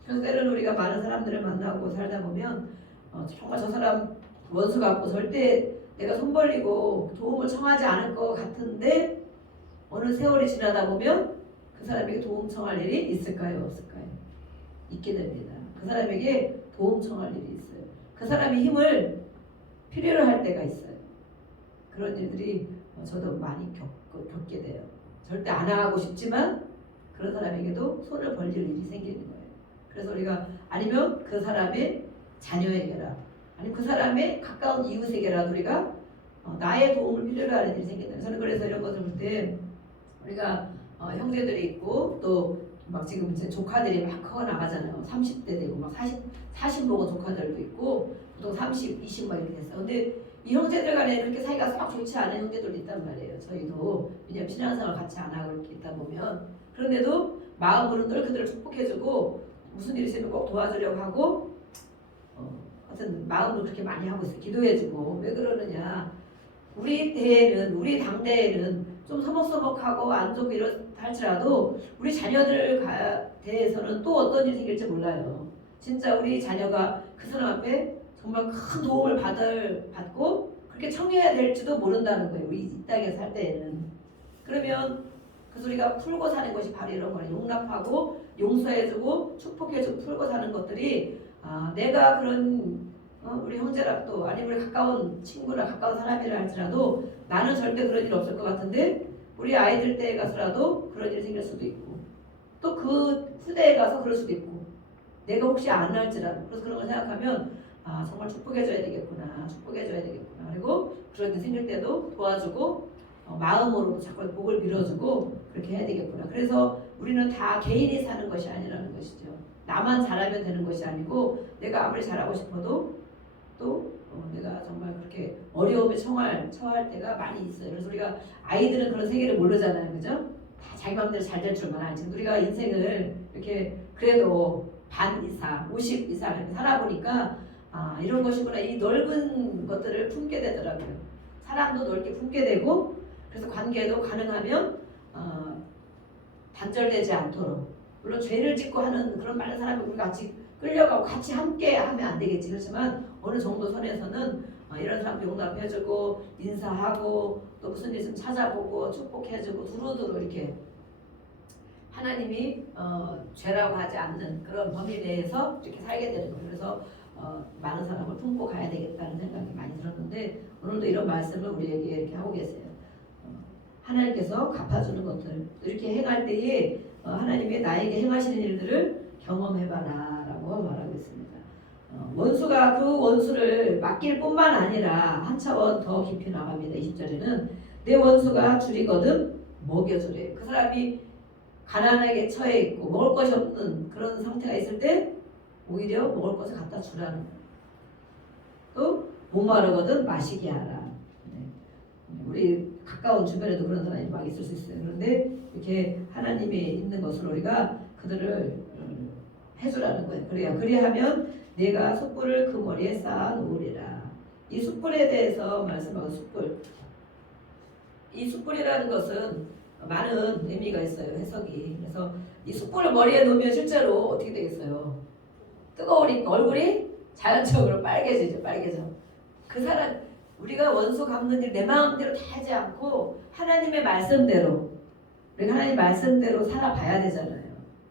그래서 때로는 우리가 많은 사람들을 만나고 살다 보면 정말 저 사람 원수 같고 절대 내가 손 벌리고 도움을 청하지 않을 것 같은데 어느 세월이 지나다 보면 그 사람에게 도움 청할 일이 있을까요? 없을까요? 있게 됩니다. 그 사람에게 도움 청할 일이 있어요. 그 사람이 힘을 필요로 할 때가 있어요. 그런 일들이 저도 많이 겪게 돼요. 절대 안 하고 싶지만 그런 사람에게도 손을 벌릴 일이 생기는 거예요. 그래서 우리가 아니면 그 사람의 자녀에게라 아니면 그 사람의 가까운 이웃에게라도 우리가 나의 도움을 필요로 하는 일이 생긴다. 저는 그래서 이런 것을 볼 때 우리가 형제들이 있고 또 막 지금 이제 조카들이 막 커 나가잖아요. 30대 되고 막 40 먹은 조카들도 있고 보통 30, 20 막 이렇게 됐어요. 근데 이 형제들 간에 그렇게 사이가 썩 좋지 않은 형제들도 있단 말이에요. 저희도 왜냐면 신앙생활 같이 안 하고 이렇게 있다 보면 그런데도 마음으로 늘 그들을 축복해주고 무슨 일이 있으면 꼭 도와주려고 하고 하여튼 마음으로 그렇게 많이 하고 있어요. 기도해주고 왜 그러느냐 우리 당대에는 좀 서먹서먹하고 안 좋고 이렇다 할지라도 우리 자녀들 대해서는 또 어떤 일이 생길지 몰라요. 진짜 우리 자녀가 그 사람 앞에 정말 큰 도움을 받고 그렇게 청해야 될지도 모른다는 거예요. 우리 이 땅에 살 때에는. 그러면 그래서 우리가 풀고 사는 것이 바로 이런 거예요. 용납하고 용서해주고 축복해주고 풀고 사는 것들이 내가 그런 우리 형제라 또 아니면 우리 가까운 친구나 가까운 사람이라 할지라도 나는 절대 그런 일 없을 것 같은데 우리 아이들 때에 가서라도 그런 일이 생길 수도 있고 또 그 후대에 가서 그럴 수도 있고 내가 혹시 안 할지라도 그래서 그런 걸 생각하면 정말 축복해줘야 되겠구나 그리고 그런 일이 생길 때도 도와주고 마음으로 자꾸 복을 빌어주고 그렇게 해야 되겠구나. 그래서 우리는 다 개인이 사는 것이 아니라는 것이죠. 나만 잘하면 되는 것이 아니고 내가 아무리 잘하고 싶어도 또 내가 정말 그렇게 어려움에 처할 때가 많이 있어요. 그래서 우리가 아이들은 그런 세계를 모르잖아요. 그죠? 다 자기 마음대로 잘 될 줄만 알지. 우리가 인생을 이렇게 그래도 반 이상, 50 이상 이렇게 살아보니까 이런 것이구나. 이 넓은 것들을 품게 되더라고요. 사람도 넓게 품게 되고 그래서 관계도 가능하면 단절되지 않도록 물론 죄를 짓고 하는 그런 많은 사람이 우리가 같이 끌려가고 같이 함께 하면 안 되겠지. 그렇지만 어느 정도 선에서는 이런 사람도 용납해주고 인사하고 또 무슨 일 있으면 찾아보고 축복해주고 두루두루 이렇게 하나님이 죄라고 하지 않는 그런 범위 내에서 이렇게 살게 되는 거예요. 그래서 많은 사람을 품고 가야 되겠다는 생각이 많이 들었는데 오늘도 이런 말씀을 우리에게 이렇게 하고 계세요. 하나님께서 갚아주는 것들 이렇게 행할 때에 하나님이 나에게 행하시는 일들을 경험해봐라 라고 말하고 있습니다. 원수가 그 원수를 맡길 뿐만 아니라 한 차원 더 깊이 나갑니다. 20절에는 내 원수가 줄이거든 먹여주래. 그 사람이 가난하게 처해 있고 먹을 것이 없는 그런 상태가 있을 때 오히려 먹을 것을 갖다 주라는 거예요. 또 목마르거든 마시게 하라. 우리 가까운 주변에도 그런 사람이 막 있을 수 있어요. 그런데 이렇게 하나님이 있는 것을 우리가 그들을 해주라는 거예요. 그리하면 내가 숯불을 그 머리에 쌓아 놓으리라. 이 숯불에 대해서 말씀하고 숯불. 이 숯불이라는 것은 많은 의미가 있어요. 해석이. 그래서 이 숯불을 머리에 놓으면 실제로 어떻게 되겠어요? 뜨거우니까 얼굴이 자연적으로 빨개지죠. 빨개져. 그 사람 우리가 원수 갚는 일 내 마음대로 다 하지 않고 하나님의 말씀대로 우리가 하나님의 말씀대로 살아봐야 되잖아요.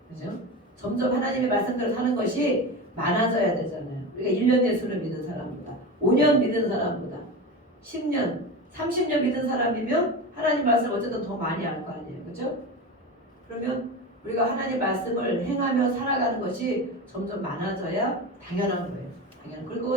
그죠? 점점 하나님의 말씀대로 사는 것이 많아져야 되잖아요. 우리가 1년 예수를 믿은 사람보다 5년 믿은 사람보다 10년, 30년 믿은 사람이면 하나님 말씀을 어쨌든 더 많이 알 거 아니에요. 그죠? 그러면 우리가 하나님 말씀을 행하며 살아가는 것이 점점 많아져야 당연한 거예요. 당연한. 그리고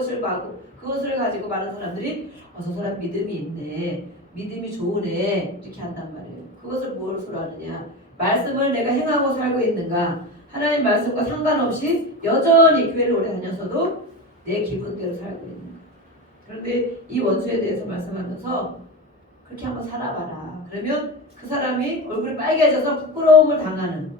그것을 가지고 많은 사람들이 저 사람 믿음이 있네, 믿음이 좋으네 이렇게 한단 말이에요. 그것을 무엇으로 하느냐? 말씀을 내가 행하고 살고 있는가? 하나님 말씀과 상관없이 여전히 교회를 오래 다녀서도 내 기분대로 살고 있는가? 그런데 이 원수에 대해서 말씀하면서 그렇게 한번 살아봐라. 그러면 그 사람이 얼굴이 빨개져서 부끄러움을 당하는.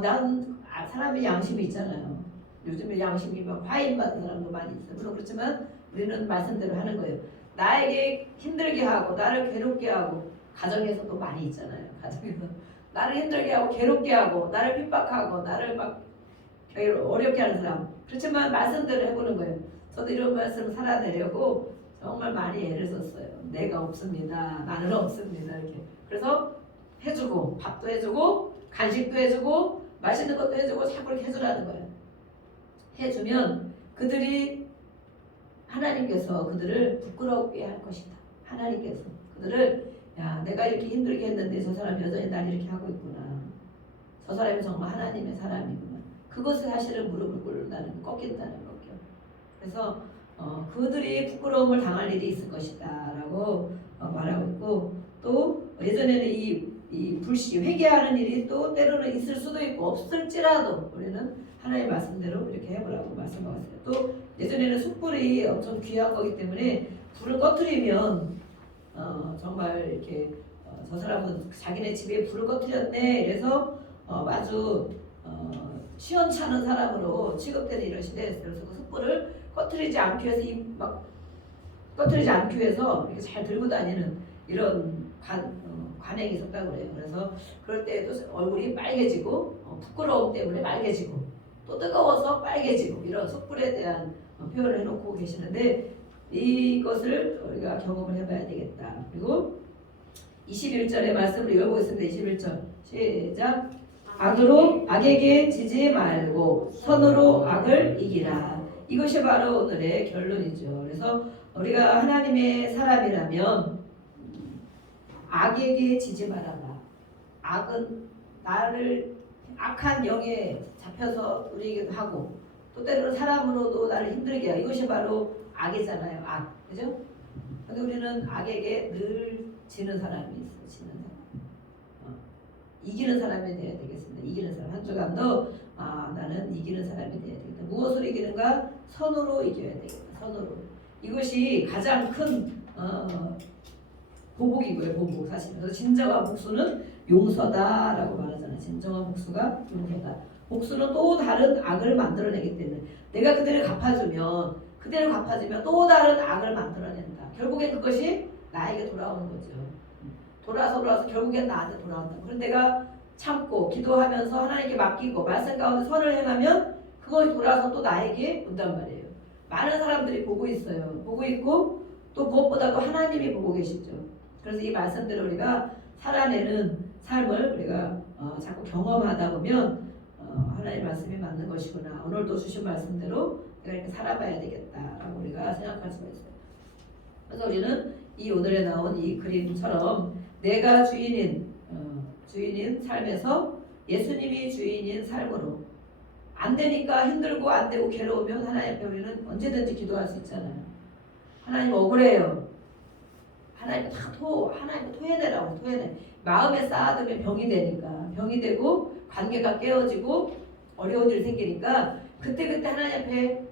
나는 사람이 양심이 있잖아요. 요즘에 양심이 막 화인받은 사람도 많이 있어요. 물론 그렇지만 우리는 말씀대로 하는 거예요. 나에게 힘들게 하고 나를 괴롭게 하고 가정에서도 많이 있잖아요. 가정에서 나를 힘들게 하고 괴롭게 하고 나를 핍박하고 나를 막 어렵게 하는 사람. 그렇지만 말씀대로 해보는 거예요. 저도 이런 말씀을 살아내려고 정말 많이 애를 썼어요. 내가 없습니다. 나는 없습니다. 이렇게. 그래서 해주고 밥도 해주고 간식도 해주고 맛있는 것도 해주고 자꾸 이렇게 해주라는 거예요. 해주면 그들이 하나님께서 그들을 부끄럽게 할 것이다. 하나님께서 그들을 내가 이렇게 힘들게 했는데 저 사람이 여전히 날 이렇게 하고 있구나. 저 사람이 정말 하나님의 사람이구나. 그것을 사실은 무릎을 꿇는다는 꺾인다는 거죠. 그래서 그들이 부끄러움을 당할 일이 있을 것이다 라고 말하고 있고 또 예전에는 이 불씨 회개하는 일이 또 때로는 있을 수도 있고 없을지라도 우리는 하나님의 말씀대로 이렇게 해보라고 말씀하고 있어요. 또 예전에는 숯불이 엄청 귀한 거기 때문에 불을 꺼트리면 정말 이렇게 저 사람은 자기네 집에 불을 꺼트렸네 이래서 아주 시원찮은 사람으로 취급되는 이런 시대였어요. 그래서 그 숯불을 꺼트리지 않기 위해서 꺼트리지 않기 위해서 이렇게 잘 들고 다니는 이런 관행이 있었다고 그래요. 그래서 그럴 때에도 얼굴이 빨개지고 부끄러움 때문에 빨개지고 또 뜨거워서 빨개지고 이런 숯불에 대한 표현을 해놓고 계시는데 이것을 우리가 경험을 해봐야 되겠다. 그리고 21절의 말씀을 읽어보겠습니다. 21절 시작. 악에게 지지 말고 선으로 악을 이기라. 이것이 바로 오늘의 결론이죠. 그래서 우리가 하나님의 사람이라면 악에게 지지 말아라. 악은 나를 악한 영에 잡혀서 우리에게도 하고 또 때로는 사람으로도 나를 힘들게 해요. 이것이 바로 악이잖아요. 악. 그죠? 근데 우리는 악에게 늘 지는 사람이 있어요. 지는 사람. 이기는 사람이 돼야 되겠습니다. 이기는 사람. 한 주간도 나는 이기는 사람이 돼야 되겠다. 무엇으로 이기는가? 선으로 이겨야 되겠다. 선으로. 이것이 가장 큰 보복이고요. 보복 사실. 그래서 진정한 복수는 용서다라고 말하잖아요. 진정한 복수가 용서다. 복수는 또 다른 악을 만들어내기 때문에 내가 그대를 갚아주면 또 다른 악을 만들어낸다. 결국엔 그것이 나에게 돌아오는 거죠. 돌아서 결국엔 나한테 돌아온다. 그런데 내가 참고 기도하면서 하나님께 맡기고 말씀 가운데 선을 행하면 그것이 돌아서 또 나에게 온단 말이에요. 많은 사람들이 보고 있어요. 보고 있고 또 무엇보다도 하나님이 보고 계시죠. 그래서 이 말씀대로 우리가 살아내는 삶을 우리가 자꾸 경험하다 보면 하나님의 말씀이 맞는 것이구나. 오늘도 주신 말씀대로 내가 이렇게 살아봐야 되겠다라고 우리가 생각할 수가 있어요. 그래서 우리는 이 오늘에 나온 이 그림처럼 내가 주인인 삶에서 예수님이 주인인 삶으로 안 되니까 힘들고 안 되고 괴로우면 하나님 앞에 우리는 언제든지 기도할 수 있잖아요. 하나님 억울해요. 하나님 하나님 토해내라고 토해내. 마음에 쌓아두면 병이 되니까 병이 되고 관계가 깨어지고 어려운 일이 생기니까 그때그때 하나님 앞에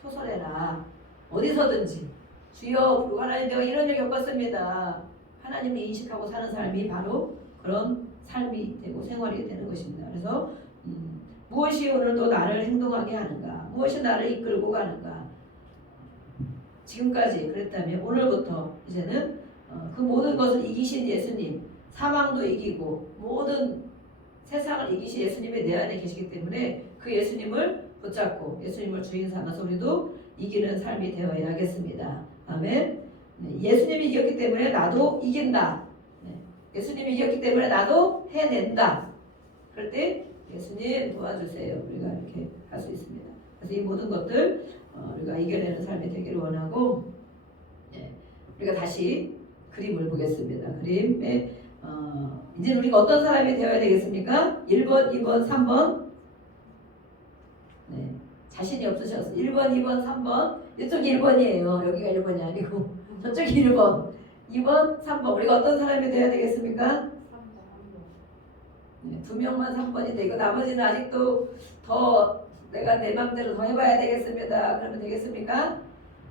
토설해라. 어디서든지 주여 부르고 하나님 내가 이런 일 겪었습니다. 하나님을 인식하고 사는 삶이 바로 그런 삶이 되고 생활이 되는 것입니다. 그래서 무엇이 오늘도 나를 행동하게 하는가? 무엇이 나를 이끌고 가는가? 지금까지 그랬다면 오늘부터 이제는 그 모든 것을 이기신 예수님, 사망도 이기고 모든 세상을 이기신 예수님이 내 안에 계시기 때문에 그 예수님을 붙잡고 예수님을 주인 삼아서 우리도 이기는 삶이 되어야겠습니다. 아멘. 네, 예수님이 이겼기 때문에 나도 이긴다. 네, 예수님이 이겼기 때문에 나도 해낸다. 그럴 때 예수님 도와주세요. 우리가 이렇게 할 수 있습니다. 그래서 이 모든 것들 우리가 이겨내는 삶이 되기를 원하고, 네, 우리가 다시 그림을 보겠습니다. 그림에 이제 우리가 어떤 사람이 되어야 되겠습니까? 1번, 2번, 3번. 네, 자신이 없으셔서 1번, 2번, 3번. 이쪽이 1번이에요. 여기가 1번이 아니고 저쪽이 1번, 2번, 3번. 우리가 어떤 사람이 되어야 되겠습니까? 네, 2명만 3번인데 이거 나머지는 아직도 더 내가 내 맘대로 더 해봐야 되겠습니다. 그러면 되겠습니까?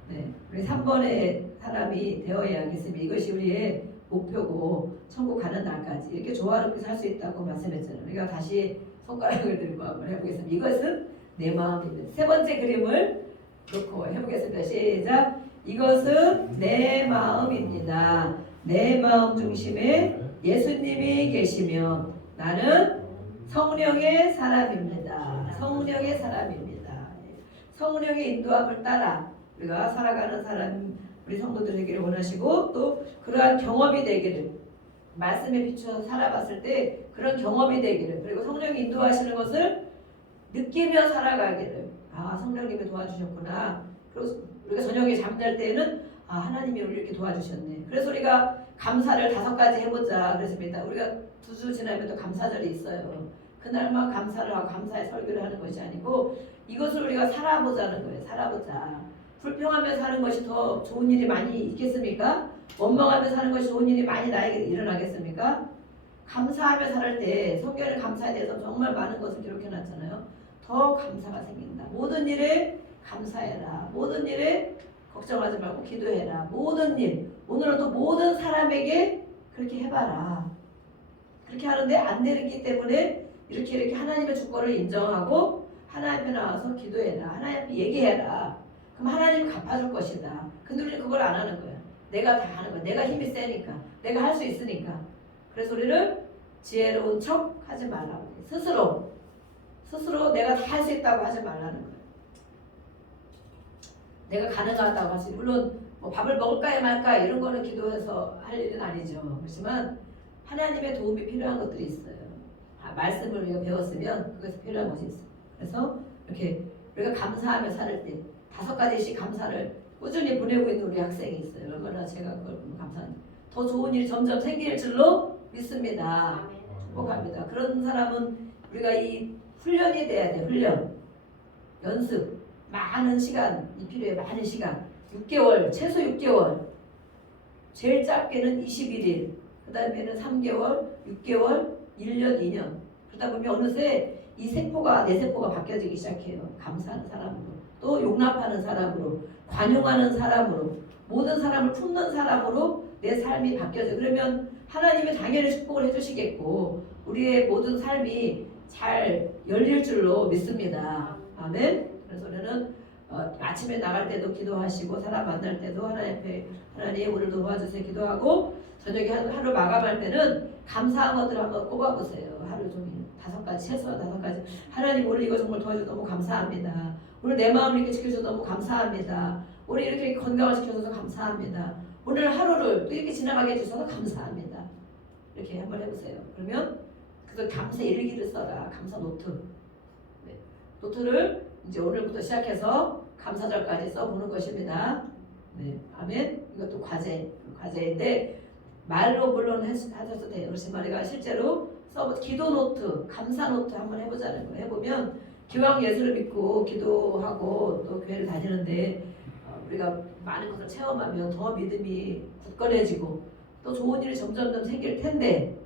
네, 우리 3번의 사람이 되어야겠습니다. 이것이 우리의 목표고 천국 가는 날까지 이렇게 조화롭게 살 수 있다고 말씀했잖아요. 우리가 다시 손가락을 들고 한번 해보겠습니다. 이것은 내 마음입니다. 세 번째 그림을 놓고 해보겠습니다. 시작. 이것은 내 마음입니다. 내 마음 중심에 예수님이 계시며 나는 성령의 사람입니다. 성령의 사람입니다. 성령의 인도함을 따라 우리가 살아가는 사람 우리 성도들 되기를 원하시고 또 그러한 경험이 되기를 말씀에 비추어서 살아봤을 때 그런 경험이 되기를 그리고 성령이 인도하시는 것을 느끼며 살아가기를 성령님이 도와주셨구나. 그리고 우리가 저녁에 잠잘 때에는 하나님이 우리 이렇게 도와주셨네. 그래서 우리가 감사를 5가지 해보자 그랬습니다. 우리가 2주 지나면 또 감사절이 있어요. 그날만 감사를 하고 감사의 설교를 하는 것이 아니고 이것을 우리가 살아보자는 거예요. 살아보자. 불평하며 사는 것이 더 좋은 일이 많이 있겠습니까? 원망하며 사는 것이 좋은 일이 많이 나에게 일어나겠습니까? 감사하며 살 때 성경의 감사에 대해서 정말 많은 것을 기록해놨잖아요. 더 감사가 생긴다. 모든 일에 감사해라. 모든 일에 걱정하지 말고 기도해라. 모든 일. 오늘은 또 모든 사람에게 그렇게 해봐라. 그렇게 하는데 안 되기 때문에 이렇게 하나님의 주권을 인정하고 하나님 앞에 나와서 기도해라. 하나님 앞에 얘기해라. 그럼 하나님 갚아줄 것이다. 근데 우리는 그걸 안 하는 거야. 내가 다 하는 거야. 내가 힘이 세니까. 내가 할 수 있으니까. 그래서 우리를 지혜로운 척 하지 말라고. 스스로 내가 다 할 수 있다고 하지 말라는 거야. 내가 가능하다고 하지. 물론 뭐 밥을 먹을까요 말까 이런 거는 기도해서 할 일은 아니죠. 그렇지만 하나님의 도움이 필요한 것들이 있어요. 말씀을 우리가 배웠으면 그것이 필요한 것이 있어요. 그래서 이렇게 우리가 감사하며 살 때 5가지씩 감사를 꾸준히 보내고 있는 우리 학생이 있어요. 얼마나 제가 그걸 보면 감사합니다. 더 좋은 일이 점점 생길 줄로 믿습니다. 축복합니다. 그런 사람은 우리가 이 훈련이 돼야 돼. 훈련, 연습, 많은 시간이 필요해. 많은 시간, 6개월, 최소 6개월, 제일 짧게는 21일, 그 다음에는 3개월, 6개월, 1년, 2년. 그러다 보면 어느새 이 세포가 내 세포가 바뀌어지기 시작해요. 감사하는 사람으로, 또 용납하는 사람으로, 관용하는 사람으로, 모든 사람을 품는 사람으로 내 삶이 바뀌어져. 그러면 하나님이 당연히 축복을 해주시겠고 우리의 모든 삶이 잘 열릴 줄로 믿습니다. 아멘. 그래서 우리는 아침에 나갈 때도 기도하시고 사람 만날 때도 하나님 앞에 하나님 오늘도 도와주세요 기도하고 저녁에 하루 마감할 때는 감사한 것들 한번 꼽아보세요. 하루 종일 5가지 최소한 5가지. 하나님 오늘 이거 정말 도와줘서 너무 감사합니다. 오늘 내 마음을 이렇게 지켜줘서 너무 감사합니다. 오늘 이렇게 건강을 지켜줘서 감사합니다. 오늘 하루를 또 이렇게 지나가게 해주셔서 감사합니다. 이렇게 한번 해보세요. 그러면 그래서 감사 일기를 써라. 감사 노트. 네. 노트를 이제 오늘부터 시작해서 감사절까지 써보는 것입니다. 네. 아멘. 이것도 과제인데 말로 물론 하셔도 돼요. 그렇지만 우리가 실제로 기도 노트, 감사 노트 한번 해보자는 거예요. 해보면 기왕 예수를 믿고 기도하고 또 교회를 다니는데 우리가 많은 것을 체험하면 더 믿음이 굳건해지고 또 좋은 일이 점점점 생길 텐데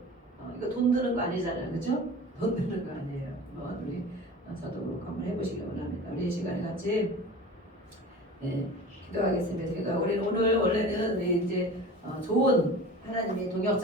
이거 돈 드는 거 아니잖아요, 그죠? 돈 드는 거 아니에요. 우리 저도 그렇고 한번 해보시기 원합니다. 우리 이 시간에 같이 기도하겠습니다. 우리 오늘 원래는 이제 좋은 하나님의 동역자